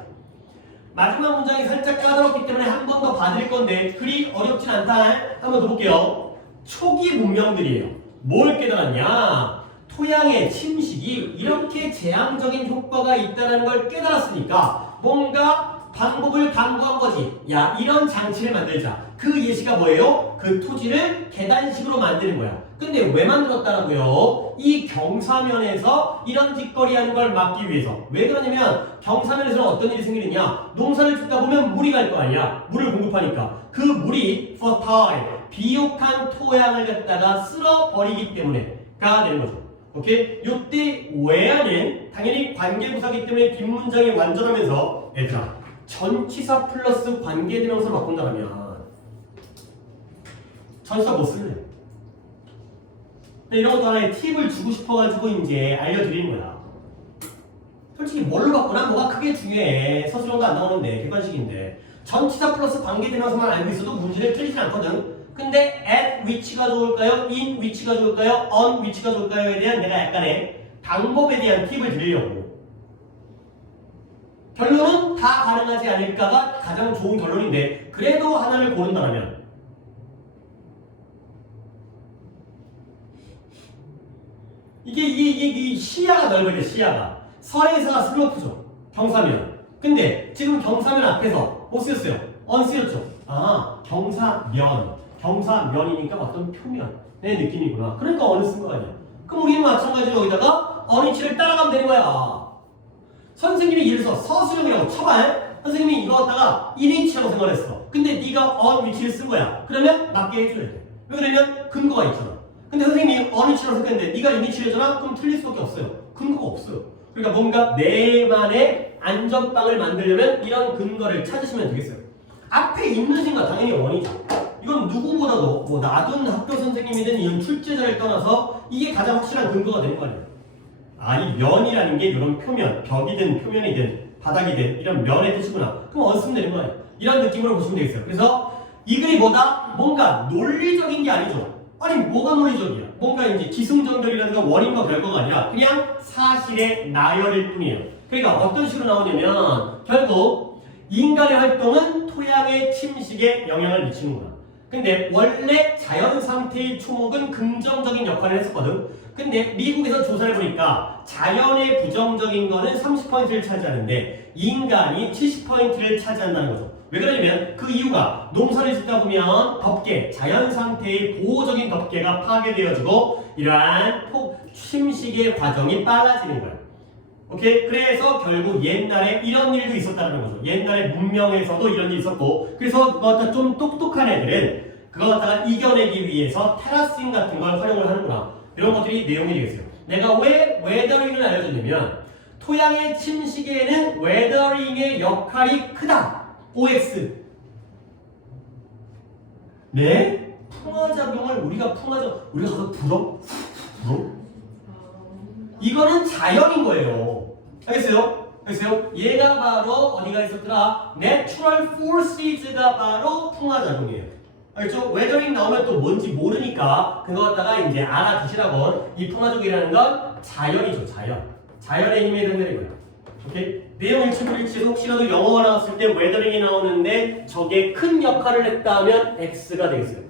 마지막 문장이 살짝 까다롭기 때문에 한 번 더 봐드릴 건데 그리 어렵진 않다. 한 번 더 볼게요. 초기 문명들이에요. 뭘 깨달았냐? 토양의 침식이 이렇게 재앙적인 효과가 있다는 걸 깨달았으니까 뭔가 방법을 강구한 거지. 야, 이런 장치를 만들자. 그 예시가 뭐예요? 그 토지를 계단식으로 만드는 거야. 근데 왜 만들었다라고요? 이 경사면에서 이런 짓거리 하는 걸 막기 위해서. 왜 그러냐면 경사면에서는 어떤 일이 생기느냐? 농사를 짓다 보면 물이 갈 거 아니야. 물을 공급하니까. 그 물이 fertile 비옥한 토양을 갖다가 쓸어버리기 때문에가 되는 거죠. 오케이? 요때 where는 당연히 관계부사기 때문에 뒷문장이 완전하면서 얘들아 전치사 플러스 관계대명사로 바꾼다면 전치사 못 쓸래. 근데 이런 것도 하나의 팁을 주고 싶어가지고 이제 알려드리는 거야. 솔직히 뭘로 바꾸나 뭐가 크게 중요해. 서술형도 안 나오는데 객관식인데 전치사 플러스 관계대명사만 알고 있어도 문제를 틀리진 않거든. 근데 at which가 좋을까요? in which가 좋을까요? on which가 좋을까요에 대한 내가 약간의 방법에 대한 팁을 드리려고. 결론은 다 가능하지 않을까가 가장 좋은 결론인데 그래도 하나를 고른다면 이게 시야가 넓어야 돼. 시야가 설에서가 슬로프죠. 경사면. 근데 지금 경사면 앞에서 뭐 쓰였어요? on 쓰였죠. 아 경사면이니까 어떤 표면의 느낌이구나. 그러니까 on을 쓴 거 아니야. 그럼 우리는 마찬가지로 여기다가 on이치를 따라가면 되는 거야. 선생님이 예를 들어서 서술형이라고 쳐봐. 선생님이 이거 갖다가 in이치라고 생각했어. 근데 네가 on 위치를 쓴 거야. 그러면 맞게 해줘야 돼. 왜 그러면 근거가 있잖아. 근데 선생님이 on이치라고 생각했는데 네가 in이치를 해줘라? 그럼 틀릴 수밖에 없어요. 근거가 없어요. 그러니까 뭔가 내만의 안전빵을 만들려면 이런 근거를 찾으시면 되겠어요. 앞에 있는 생각 당연히 on이죠. 이건 누구보다도 뭐 나둔 학교 선생님이든 이런 출제자를 떠나서 이게 가장 확실한 근거가 되는 거 아니에요. 아, 이 면이라는 게 이런 표면, 벽이든 표면이든 바닥이든 이런 면의 뜻이구나. 그럼 on 쓰면 되는 거예요. 이런 느낌으로 보시면 되겠어요. 그래서 이 글이 뭐다? 뭔가 논리적인 게 아니죠. 아니 뭐가 논리적이야? 뭔가 이제 기승전결이라든가 원인과 결과가 아니라 그냥 사실의 나열일 뿐이에요. 그러니까 어떤 식으로 나오냐면 결국 인간의 활동은 토양의 침식에 영향을 미치는구나. 근데 원래 자연 상태의 초목은 긍정적인 역할을 했었거든. 근데 미국에서 조사를 보니까 자연의 부정적인 거는 30%를 차지하는데 인간이 70%를 차지한다는 거죠. 왜 그러냐면 그 이유가 농사를 짓다 보면 덮개, 자연 상태의 보호적인 덮개가 파괴되어지고 이러한 침식의 과정이 빨라지는 거예요. 오케이? 그래서 결국 옛날에 이런 일도 있었다는 거죠. 옛날에 문명에서도 이런 일이 있었고 그래서 그거 갖다 좀 똑똑한 애들은 그거 갖다가 이겨내기 위해서 테라싱 같은 걸 활용을 하는구나. 이런 것들이 내용이 되겠어요. 내가 왜 웨더링을 알려줬냐면 토양의 침식에는 웨더링의 역할이 크다. OX. 네? 풍화작용을 우리가 가서 불어? 이거는 자연인 거예요. 알겠어요? 얘가 바로 어디가 있었더라? Natural forces가 바로 풍화작용이에요. 알겠죠? 웨더링 나오면 또 뭔지 모르니까 그거 갖다가 이제 알아두시라고. 이 풍화작용이라는 건 자연이죠. 자연의 힘에 대한 거예요. 오케이? 내용 일치불일치에서 혹시라도 영어가 나왔을 때 웨더링이 나오는데 저게 큰 역할을 했다 하면 X가 되겠어요.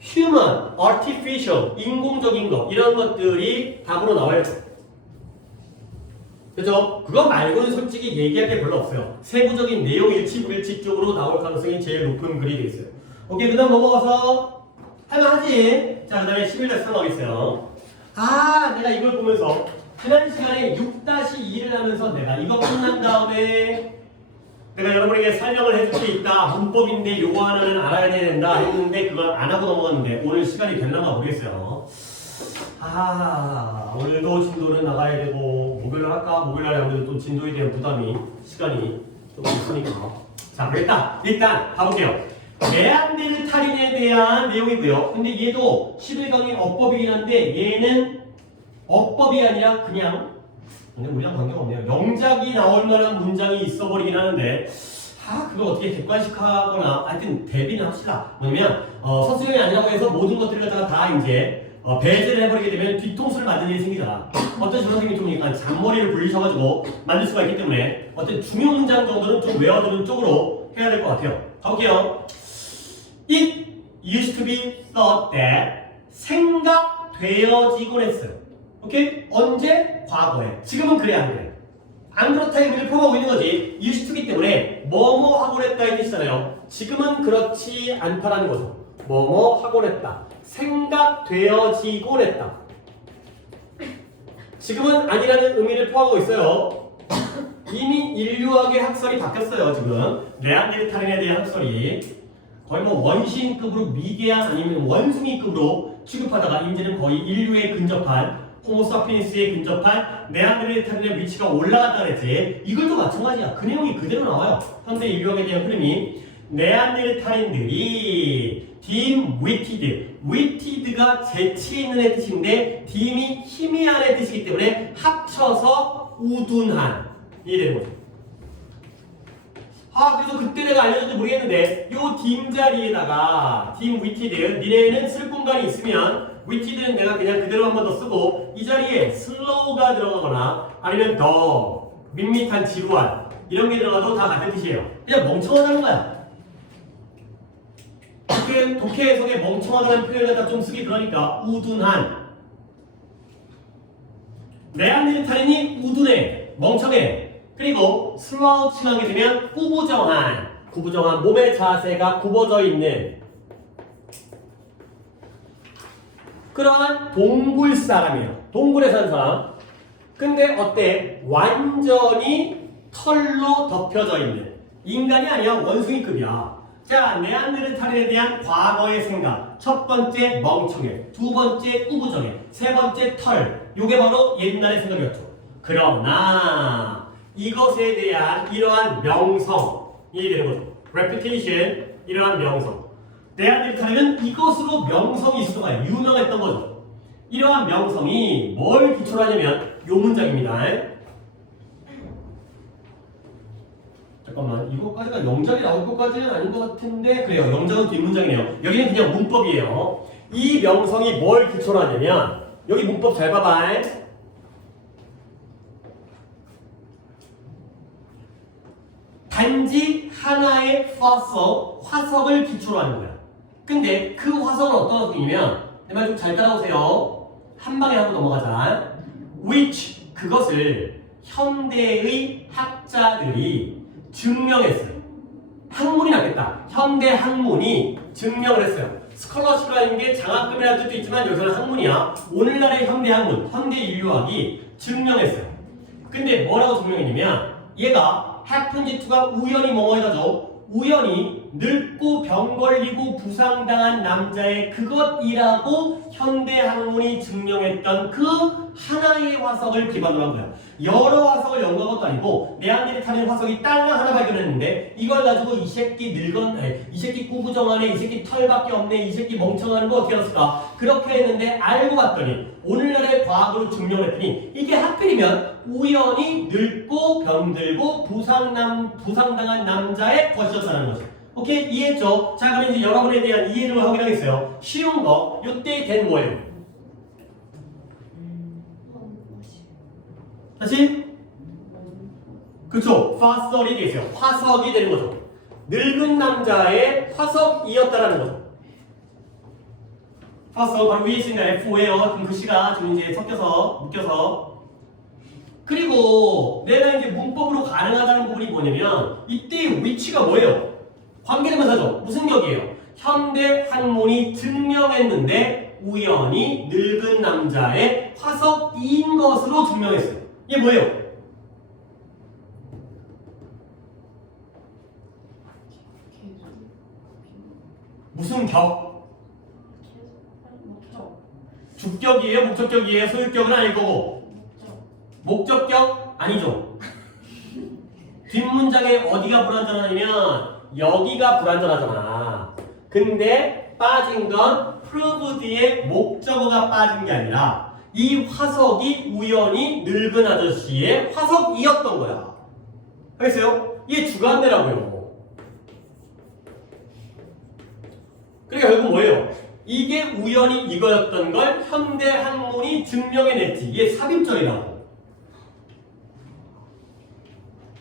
human, artificial, 인공적인 거 이런 것들이 답으로 나와요. 그죠? 그거 말고는 솔직히 얘기할 게 별로 없어요. 세부적인 내용 일치 불일치 쪽으로 나올 가능성이 제일 높은 글이 되겠어요. 오케이, 그 다음 넘어가서 할만하지? 자, 그 다음에 11-3 가겠어요. 아, 내가 이걸 보면서 지난 시간에 6-2를 하면서 내가 이거 끝난 다음에 내가 여러분에게 설명을 해줄 게 있다. 문법인데 요거 하나는 알아야 된다 했는데 그걸 안 하고 넘어갔는데 오늘 시간이 될런가 모르겠어요. 아, 오늘도 진도는 나가야 되고 목요일날 할까? 목요일날에 하면 또 진도에 대한 부담이 시간이 좀 있으니까. 자, 일단 가볼게요. 네안데르탈인에 대한 내용이고요. 근데 얘도 11강의 어법이긴 한데 얘는 어법이 아니라 그냥 근데 우리랑 관계가 없네요. 명작이 나올 만한 문장이 있어버리긴 하는데 그걸 어떻게 객관식하거나 하여튼 대비는 합시다. 뭐냐면 서술형이 아니라고 해서 모든 것들을 갖다가 다 이제 배제를 해버리게 되면 뒤통수를 맞는 일이 생기잖아. 어떤 선생님이 좀 약간 잔머리를 굴리셔가지고 만들 수가 있기 때문에 어떤 중요 문장 정도는 좀 외워두는 쪽으로 해야 될 것 같아요. 가볼게요. It used to be thought that 생각되어지곤 했어요. 오케이? 언제? 과거에. 지금은 그래 안 그래? 안 그렇다 의미를 표하고 있는 거지. used to기 때문에 뭐뭐 하곤 했다 이 뜻이잖아요. 지금은 그렇지 않다라는 거죠. 뭐뭐 하곤 했다. 생각되어지곤 했다. 지금은 아니라는 의미를 포함하고 있어요. 이미 인류학의 학설이 바뀌었어요. 지금 네안데르탈인에 대한 학설이 거의 뭐 원시인급으로 미개한 아니면 원숭이급으로 취급하다가 이제는 거의 인류에 근접한 호모사피엔스에 근접한 네안데르탈인의 위치가 올라갔다 그랬지. 이걸도 마찬가지야. 그 내용이 그대로 나와요. 현대 인류학에 대한 흐름이 네안데르탈인들이 dim-witted, witted가 재치 있는 애 뜻인데 dim이 희미한 애 뜻이기 때문에 합쳐서 우둔한 이 되는 거죠. 그래서 그때 내가 알려줬는지 모르겠는데 요 dim 자리에다가 dim-witted 니네는 쓸 공간이 있으면 witted는 내가 그냥 그대로 한 번 더 쓰고 이 자리에 slow가 들어가거나 아니면 더 밋밋한 지루한 이런 게 들어가도 다 같은 뜻이에요. 그냥 멍청하다는 거야. 독해 해석에 멍청하다는 표현을 갖다 좀 쓰기 그러니까 우둔한. 네안데르탈인이 우둔해, 멍청해. 그리고 슬라우칭하게 되면 구부정한 몸의 자세가 굽어져 있는 그러한 동굴 사람이에요. 동굴에 사는 사람. 근데 어때? 완전히 털로 덮여져 있는 인간이 아니야. 원숭이급이야. 자, 네안데르탈인에 대한 과거의 생각. 첫 번째 멍청해, 두 번째 꾸부정해, 세 번째 털. 요게 바로 옛날의 생각이었죠. 그러나 이것에 대한 이러한 명성이 되는 거죠. reputation, 이러한 명성. 네안데르탈인은 이것으로 명성이 있어가 유명했던 거죠. 이러한 명성이 뭘 기초로 하냐면 요 문장입니다. 잠깐만, 이거까지가 영작이 나올 것까지는 아닌 것 같은데 그래요. 영작은 뒷문장이네요. 여기는 그냥 문법이에요. 이 명성이 뭘 기초로 하냐면 여기 문법 잘 봐봐. 단지 하나의 화석을 기초로 하는 거야. 근데 그 화석은 어떤 화석이냐면 내 말 좀 잘 따라오세요. 한 방에 하고 넘어가자. which 그것을 현대의 학자들이 증명했어요. 학문이 낫겠다. 현대 학문이 증명을 했어요. 스컬러십이라는 게 장학금이라는 뜻도 있지만 여기서는 학문이야. 오늘날의 현대 학문, 현대 인류학이 증명했어요. 근데 뭐라고 증명했냐면 얘가 happened to가 우연히 뭐뭐 해가지고 우연히 늙고 병 걸리고 부상당한 남자의 그것이라고 현대 학문이 증명했던 그 하나의 화석을 기반으로 한 거야. 여러 화석을 연구한 것도 아니고 네안데르탈인 화석이 딸랑 하나 발견했는데 이걸 가지고 이 새끼 늙었네, 이 새끼 꾸부정하네, 이 새끼 털밖에 없네, 이 새끼 멍청하는 거 어떻게 알았을까? 그렇게 했는데 알고 봤더니 오늘날의 과학으로 증명했더니 이게 하필이면 우연히 늙고 병들고 부상당한 남자의 것이었다는 거죠. 오케이? 이해했죠? 자, 그럼 이제 여러분에 대한 이해를 확인하겠어요. 쉬운 거, 요때 된 뭐예요? 다시? 그쵸? 파설이 되겠어요. 화석이 되는 거죠. 늙은 남자의 화석이었다라는 거죠. 파서 바로 위에 있으니까 F5예요. 그럼 글씨가 좀 이제 섞여서 묶여서. 그리고 내가 이제 문법으로 가능하다는 부분이 뭐냐면 이때 위치가 뭐예요? 관계대명사죠. 무슨 격이에요? 현대 학문이 증명했는데 우연히 늙은 남자의 화석인 것으로 증명했어요. 이게 뭐예요? 무슨 격? 주격이에요? 목적격이에요? 소유격은 아닐 거고. 목적격? 아니죠. 뒷문장에 어디가 불완전하냐면 여기가 불완전하잖아. 근데 빠진 건 proved의 목적어가 빠진 게 아니라 이 화석이 우연히 늙은 아저씨의 화석이었던 거야. 알겠어요? 이게 주관대라고요. 그러니까 결국 뭐예요? 이게 우연히 이거였던 걸 현대 학문이 증명해냈지. 이게 삽입절이라고.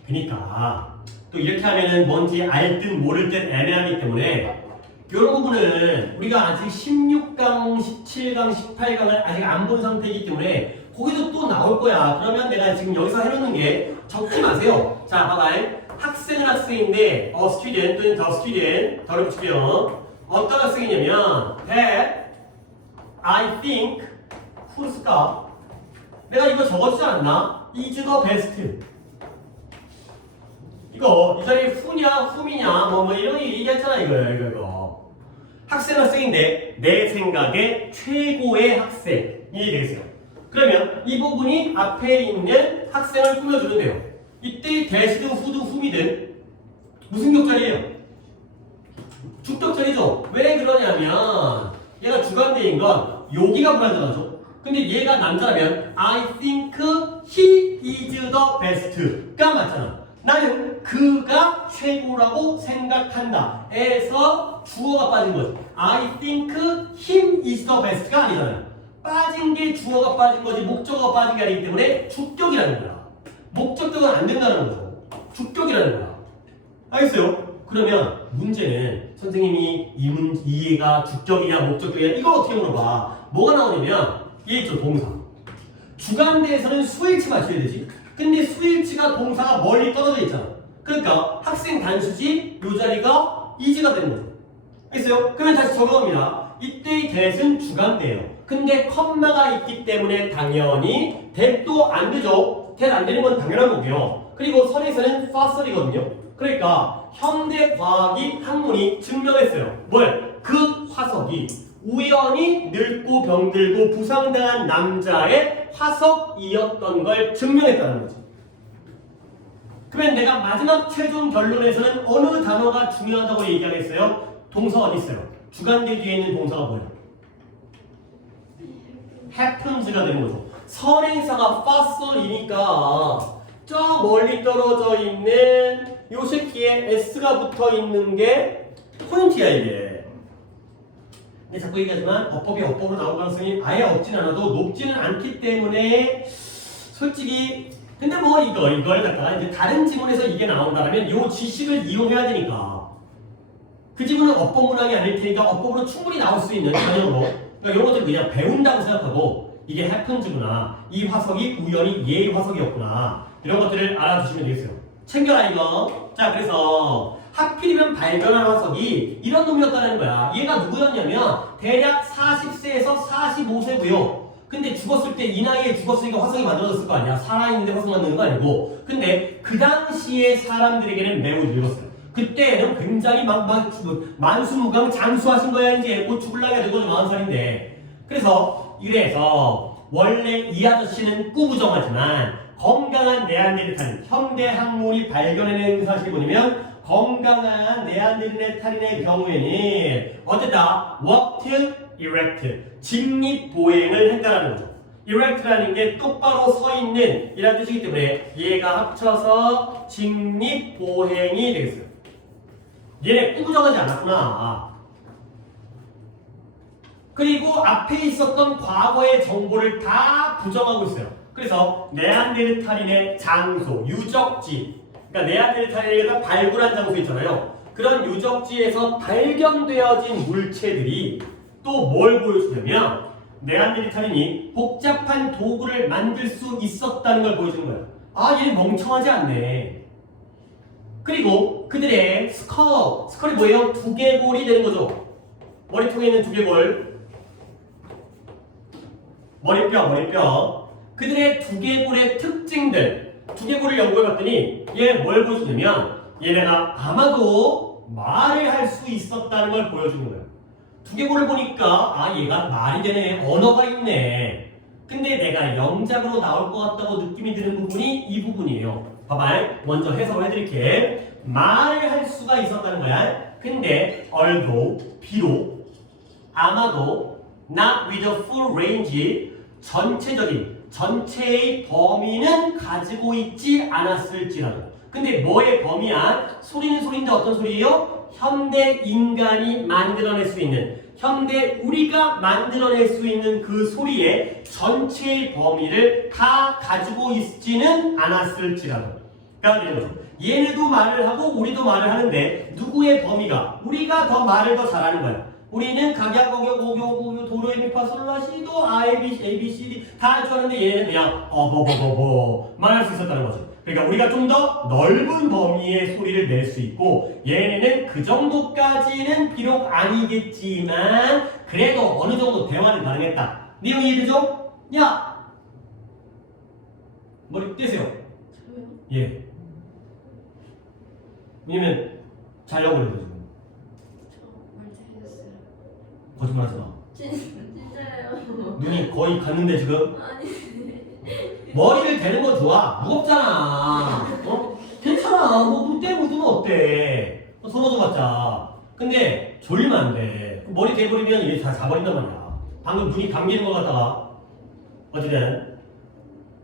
그러니까 또 이렇게 하면은 뭔지 알 듯 모를 듯 애매하기 때문에 이런 부분은 우리가 아직 16강, 17강, 18강을 아직 안 본 상태이기 때문에 거기도 또 나올 거야. 그러면 내가 지금 여기서 해놓는 게 적지 마세요. 자, 봐봐요. 학생은 학생인데 student 또는 the student 더를 붙이고요. 어떤 학생이냐면 that I think who's까? 내가 이거 적어주지 않나? is the best. 이거 이 자리에 who냐 whom이냐 뭐 이런 얘기했잖아 이거. 학생인데 내 생각에 최고의 학생이 되겠어요. 그러면 이 부분이 앞에 있는 학생을 꾸며주는데요. 이때 대시든 후든 whom이든 무슨 격자리예요? 주격자리죠. 왜 그러냐면 얘가 주관대인 건 여기가 불완전하죠. 근데 얘가 남자라면 I think he is the best가 맞잖아. 나는 그가 최고라고 생각한다. 에서 주어가 빠진 거지. I think him is the best가 아니잖아요. 빠진 게 주어가 빠진 거지 목적어가 빠진 게 아니기 때문에 주격이라는 거야. 목적격은 안 된다는 거죠. 주격이라는 거야. 알겠어요? 그러면 문제는 선생님이 이해가 주격이냐 목적격이냐 이걸 어떻게 물어봐. 뭐가 나오냐면 얘 있죠. 동사. 주관대에서는 수일치 맞춰야 되지. 근데 수일치가 동사가 멀리 떨어져 있잖아. 그러니까 학생 단수지 이 자리가 is가 되는 거죠. 알겠어요? 그러면 다시 적어봅니다. 이때의 that은 주관대예요. 근데 컴마가 있기 때문에 당연히 that도 안 되죠. that 안 되는 건 당연한 거고요. 그리고 선에서는 faster이거든요. 그러니까 현대 과학이 학문이 증명했어요. 뭘? 그 화석이 우연히 늙고 병들고 부상당한 남자의 화석이었던 걸 증명했다는 거지. 그러면 내가 마지막 최종 결론에서는 어느 단어가 중요하다고 얘기하겠어요? 동사 어디 있어요? 주관대 뒤에 있는 동사가 뭐예요? happens가 되는 거죠. 선행사가 faster이니까 저 멀리 떨어져 있는 요 새끼에 s가 붙어 있는 게 포인트야 이게. 근데 자꾸 얘기하지만 어법이 어법으로 나올 가능성이 아예 없진 않아도 높지는 않기 때문에 솔직히 근데 뭐 이걸 갖다가 이제 다른 지문에서 이게 나온다면 요 지식을 이용해야 되니까 그 지문은 어법 문항이 아닐 테니까 어법으로 충분히 나올 수 있는 전형으로 그러니까 이런 것들 그냥 배운다고 생각하고 이게 해픈즈구나 이 화석이 우연히 얘의 화석이었구나 이런 것들을 알아두시면 되겠어요. 챙겨라 이거. 자 그래서 하필이면 발견한 화석이 이런 놈이었다는 거야. 얘가 누구였냐면 대략 40세에서 45세고요. 근데 죽었을 때 이 나이에 죽었으니까 화석이 만들어졌을 거 아니야. 살아있는데 화석 만드는 거 아니고. 근데 그 당시에 사람들에게는 매우 늙었어요. 그때는 굉장히 만수무강 장수하신 거야. 이제 곧 죽을라게 되고 40살인데. 그래서 이래서 원래 이 아저씨는 꾸부정하지만 건강한 네안데르탈인 현대 학문이 발견해낸 사실이 뭐냐면 건강한 네안데르탈인의 경우에는 어쨌다 walked erect 직립보행을 했다라는 거죠. erect라는 게 똑바로 서 있는 이라는 뜻이기 때문에 얘가 합쳐서 직립보행이 되겠어요. 얘네 꾸부정하지 않았구나. 그리고 앞에 있었던 과거의 정보를 다 부정하고 있어요. 그래서 네안데르탈인의 장소, 유적지 그러니까 네안데르탈인이 발굴한 장소 있잖아요. 그런 유적지에서 발견되어진 물체들이 또 뭘 보여주냐면 네안데르탈인이 복잡한 도구를 만들 수 있었다는 걸 보여주는 거예요. 아, 얘는 멍청하지 않네. 그리고 그들의 스컬이 뭐예요? 두개골이 되는 거죠. 머리통에 있는 두개골. 머리뼈. 그들의 두개골의 특징들. 두개골을 연구해봤더니 얘 뭘 보여주냐면 얘네가 아마도 말을 할 수 있었다는 걸 보여주는 거예요. 두개골을 보니까 아, 얘가 말이 되네. 언어가 있네. 근데 내가 영작으로 나올 것 같다고 느낌이 드는 부분이 이 부분이에요. 봐봐. 먼저 해석을 해드릴게. 말을 할 수가 있었다는 거야. 근데 although, 비록, 아마도 not with a full range, 전체의 범위는 가지고 있지 않았을지라도. 근데 뭐의 범위야? 소리는 소리인데 어떤 소리예요? 현대 인간이 만들어낼 수 있는, 현대 우리가 만들어낼 수 있는 그 소리의 전체의 범위를 다 가지고 있지는 않았을지라도. 그러니까 얘네도 말을 하고 우리도 말을 하는데 누구의 범위가? 우리가 더 말을 더 잘하는 거야. 우리는 각야곡여 도레미파솔라시도 ABCD 다 할 줄 아는데 얘네는 그냥 말할 수 있었다는 거죠. 그러니까 우리가 좀 더 넓은 범위의 소리를 낼 수 있고 얘네는 그 정도까지는 비록 아니겠지만 그래도 어느 정도 대화는 가능했다. 내용 이해되죠? 야! 머리 떼세요. 저요? 예. 왜냐면 자려고 그래서 지금. 저말 잘했어요. 거짓말하지 마. 진짜요? 눈이 거의 갔는데 지금. 아니. 머리를 대는 건 좋아. 무겁잖아. 어? 괜찮아. 뭐눈 떼 묻으면 어때? 서너져봤자. 근데 졸리면 안 돼. 머리 대버리면 이게 다 자버린단 말이야. 방금 눈이 감기는 것 같다가. 어쨌든.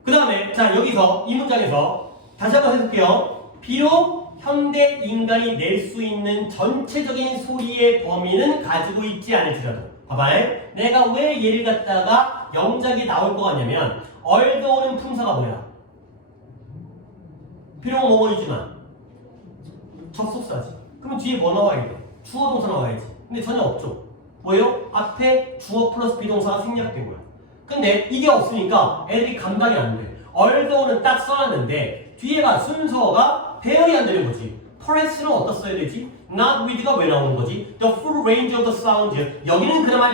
그 다음에 자 여기서 이 문장에서 다시 한번 해볼게요. 비록 현대 인간이 낼 수 있는 전체적인 소리의 범위는 가지고 있지 않을지라도. 봐봐. 내가 왜 얘를 갖다가 영작이 나올 것 같냐면 얼더오는 품사가 뭐야? 비록 뭐뭐이지만 접속사지. 그럼 뒤에 뭐 나와야 돼? 주어 동사 나와야지. 근데 전혀 없죠. 뭐예요? 앞에 주어 플러스 비동사가 생략된 거야. 근데 이게 없으니까 애들이 감당이 안 돼. 얼더오는 딱 써놨는데 뒤에가 순서가 배열이 안 되는 거지. 퍼레스는 어디다 써야 되지? Not with가 왜 나오는 거지? The full range of the sound. 여기는 그나마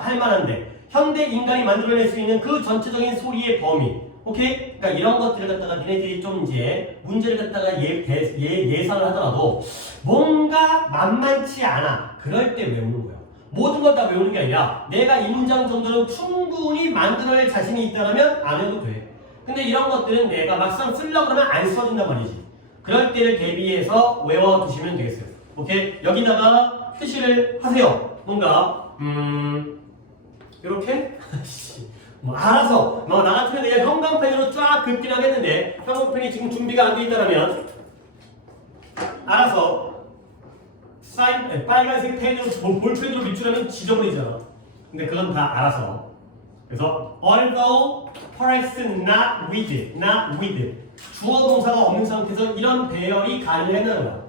할 만한데 현대 인간이 만들어낼 수 있는 그 전체적인 소리의 범위. 오케이? 그러니까 이런 것들을 갖다가 니네들이 좀 이제 문제를 갖다가 예상을 하더라도 뭔가 만만치 않아. 그럴 때 외우는 거야. 모든 걸 다 외우는 게 아니라 내가 이 문장 정도는 충분히 만들어낼 자신이 있다면 안 해도 돼. 근데 이런 것들은 내가 막상 쓰려고 그러면 안 써진단 말이지. 그럴 때를 대비해서 외워두시면 되겠어요. 오케이? 여기다가 표시를 하세요. 뭔가 이렇게? 뭐 알아서 나 같으면 그냥 형광펜으로 쫙 긋긴 하겠는데 형광펜이 지금 준비가 안 돼 있다면 알아서 빨간색 펜으로 볼펜으로 밑줄하면 지저분해지잖아. 근데 그건 다 알아서. 그래서 although press not with 주어 동사가 없는 상태에서 이런 배열이 가능하다는 거야.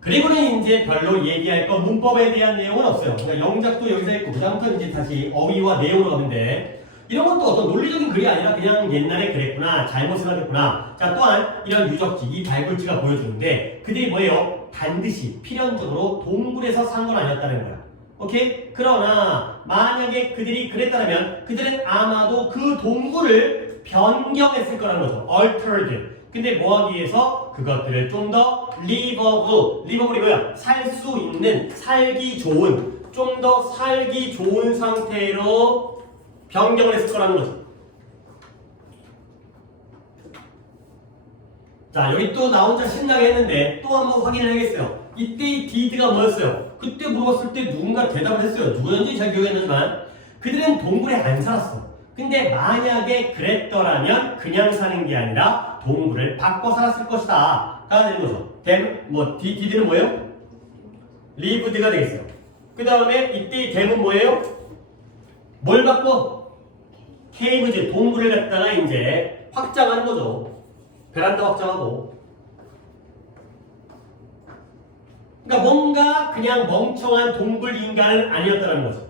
그리고는 이제 별로 얘기할 거 문법에 대한 내용은 없어요. 그러니까 영작도 여기서 있고 그다음부터 이제 다시 어휘와 내용으로 가는데 이런 것도 어떤 논리적인 글이 아니라 그냥 옛날에 그랬구나, 잘못 생각했구나. 자, 또한 이런 유적지, 이 발굴지가 보여주는데 그들이 뭐예요? 반드시 필연적으로 동굴에서 산 건 아니었다는 거야. 오케이? 그러나 만약에 그들이 그랬다면 그들은 아마도 그 동굴을 변경했을 거라는 거죠. altered. 근데 뭐 하기 위해서 그것들을 좀 더 livable이 뭐야? 살 수 있는, 살기 좋은, 좀 더 살기 좋은 상태로 변경을 했을 거라는 거죠. 자, 여기 또 나 혼자 신나게 했는데 또 한번 확인을 해야겠어요. 이때 이 did가 뭐였어요? 그때 물어봤을 때 누군가 대답을 했어요. 누구였는지 잘 기억이 안 나지만 그들은 동굴에 안 살았어. 근데 만약에 그랬더라면 그냥 사는 게 아니라 동굴을 바꿔 살았을 것이다. 가 되는 거죠. did는 뭐예요? lived가 되겠어요. 그 다음에 이때 이 them은 뭐예요? 뭘 바꿔? caves, 동굴을 갖다가 이제 확장하는 거죠. 베란다 확장하고. 그러니까 뭔가 그냥 멍청한 동물 인간은 아니었다는 거죠.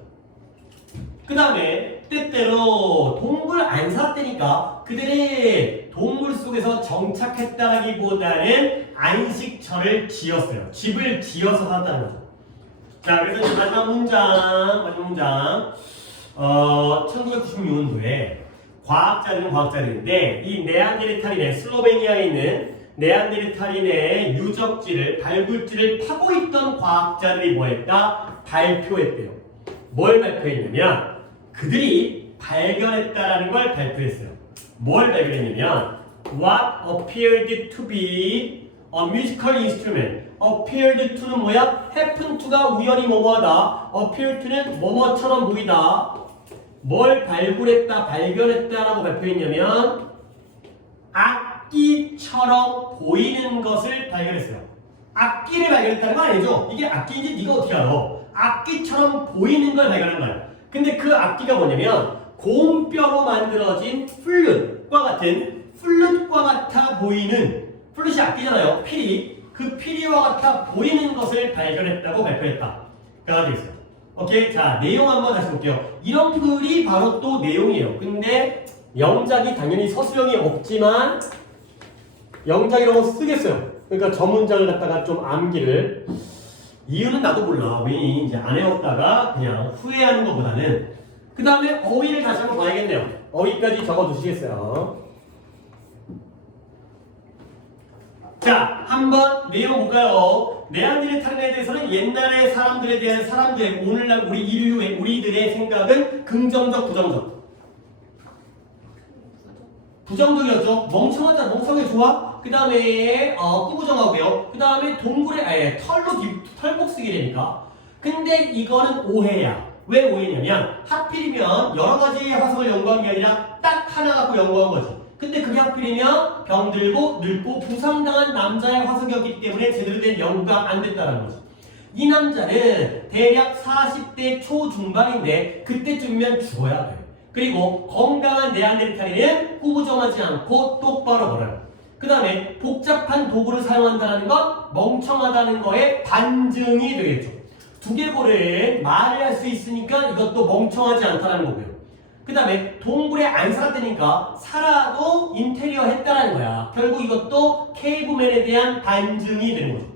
그 다음에 때때로 동물 안 살았다니까 그들의 동물 속에서 정착했다라기보다는 안식처를 지었어요. 집을 지어서 살았다는 거죠. 자, 그래서 이제 마지막 문장. 1996년도에 과학자들인데 이 네안데르탈인의 슬로베니아에 있는 네안데르탈인의 유적지를 발굴지를 파고 있던 과학자들이 뭐 했다? 발표했대요. 뭘 발표했냐면 그들이 발견했다라는 걸 발표했어요. 뭘 발견했냐면 What appeared to be a musical instrument. appeared to는 뭐야? happen to가 우연히 뭐뭐하다. appear to는 뭐뭐처럼 보이다. 뭘 발견했다라고 발표했냐면 악기처럼 보이는 것을 발견했어요. 악기를 발견했다는 건 아니죠. 이게 악기인지 네가 어떻게 알아? 악기처럼 보이는 걸 발견한 거야. 근데 그 악기가 뭐냐면 곰뼈로 만들어진 플룻과 같아 보이는 플룻이 악기잖아요. 피리. 그 피리와 같아 보이는 것을 발견했다고 발표했다. 가 되겠어요. 오케이. 자, 내용 한번 다시 볼게요. 이런 글이 바로 또 내용이에요. 근데 영작이 당연히 서술형이 없지만 영작이라고 쓰겠어요. 그러니까 저 문장을 갖다가 좀 암기를. 이유는 나도 몰라. 왜 이제 안 해왔다가 그냥 후회하는 것보다는. 그 다음에 어휘를 다시 한번 봐야겠네요. 어휘까지 적어두시겠어요. 자, 한번 내용 볼까요? 네안데르탈인에 대해서는 옛날의 사람들에 대한 오늘날 우리들의 생각은 긍정적, 부정적. 부정적이었죠. 멍청하게 좋아. 그 다음에 꾸부정하고요. 그 다음에 동굴에 털복 쓰게 되니까. 근데 이거는 오해야. 왜 오해냐면 하필이면 여러 가지의 화석을 연구한 게 아니라 딱 하나 갖고 연구한 거지. 근데 그게 하필이면 병들고 늙고 부상당한 남자의 화석이었기 때문에 제대로 된 연구가 안 됐다는 거지. 이 남자는 대략 40대 초중반인데 그때쯤이면 죽어야 돼. 그리고 건강한 네안데르탈인은 꾸부정하지 않고 똑바로 걸어요. 그 다음에 복잡한 도구를 사용한다는 건 멍청하다는 거에 반증이 되겠죠. 두개골은 말을 할 수 있으니까 이것도 멍청하지 않다는 거고요. 그 다음에 동굴에 안 살았다니까 살아도 인테리어 했다는 거야. 결국 이것도 케이브맨에 대한 반증이 되는 거죠.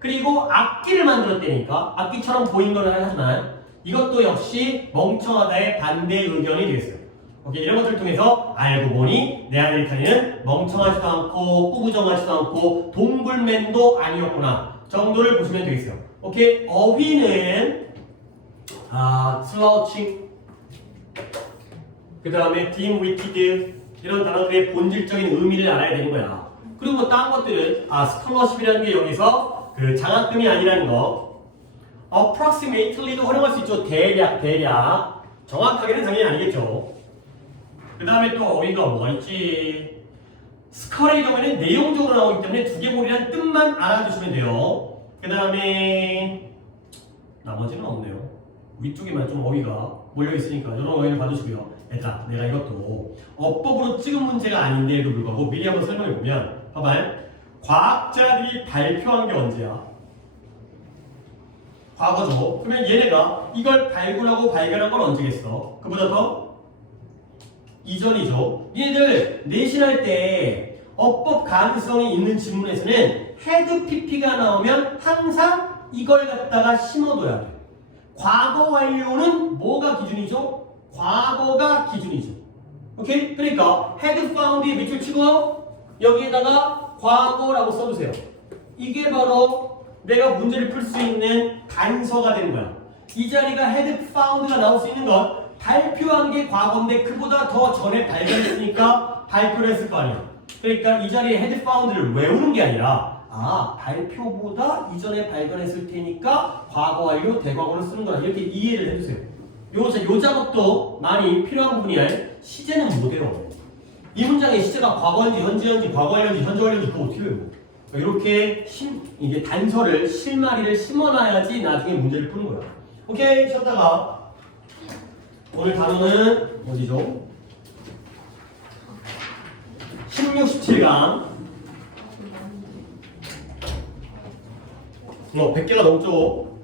그리고 악기를 만들었다니까 악기처럼 보인 거는 하지만 이것도 역시 멍청하다의 반대 의견이 되겠어요. 오케이, 이런 것들을 통해서 알고 보니 네안데르탈인은 멍청하지도 않고 꾸부정하지도 않고 동굴맨도 아니었구나 정도를 보시면 되겠어요. 오케이, 어휘는 슬러칭, 그 다음에 dim-witted 이런 단어들의 본질적인 의미를 알아야 되는 거야. 그리고 뭐 다른 것들은 스컬러십이라는 게 여기서 그 장학금이 아니라는 거, approximately도 활용할 수 있죠. 대략 정확하게는 당연히 아니겠죠. 그 다음에 또 어휘가 뭐가 있지? 스컬의 경우에는 내용적으로 나오기 때문에 두개골이란 뜻만 알아두시면 돼요. 그 다음에 나머지는 없네요. 위쪽에만 좀 어휘가 몰려있으니까 이런 어휘를 봐주시고요. 일단 내가 이것도 어법으로 찍은 문제가 아닌데도 불구하고 미리 한번 설명해보면 봐봐요. 과학자들이 발표한 게 언제야? 과거죠. 그러면 얘네가 이걸 발굴하고 발견한 건 언제겠어? 그보다 더 이전이죠. 얘네들 내신할 때 어법 가능성이 있는 지문에서는 헤드 PP가 나오면 항상 이걸 갖다가 심어둬야 돼. 과거 완료는 뭐가 기준이죠? 과거가 기준이죠. 오케이? 그러니까 head found에 밑줄 치고 여기에다가 과거라고 써주세요. 이게 바로 내가 문제를 풀 수 있는 단서가 되는 거야. 이 자리가 head found가 나올 수 있는 건 발표한 게 과거인데 그보다 더 전에 발견했으니까 발표를 했을 거 아니야. 그러니까 이 자리에 head found를 외우는 게 아니라 발표보다 이전에 발견했을 테니까 과거 완료 대과거를 쓰는 거라 이렇게 이해를 해주세요. 요 작업도 많이 필요한 부분이야. 시제는 못 외워. 이 문장의 시제가 과거인지 현재인지 과거 완료인지 현재 완료인지 그거 어떻게 외워? 이렇게 이게 단서를 실마리를 심어놔야지 나중에 문제를 푸는 거야. 오케이, 쉬었다가 오늘 단어는 어디죠? 16, 17강 100개가 넘죠.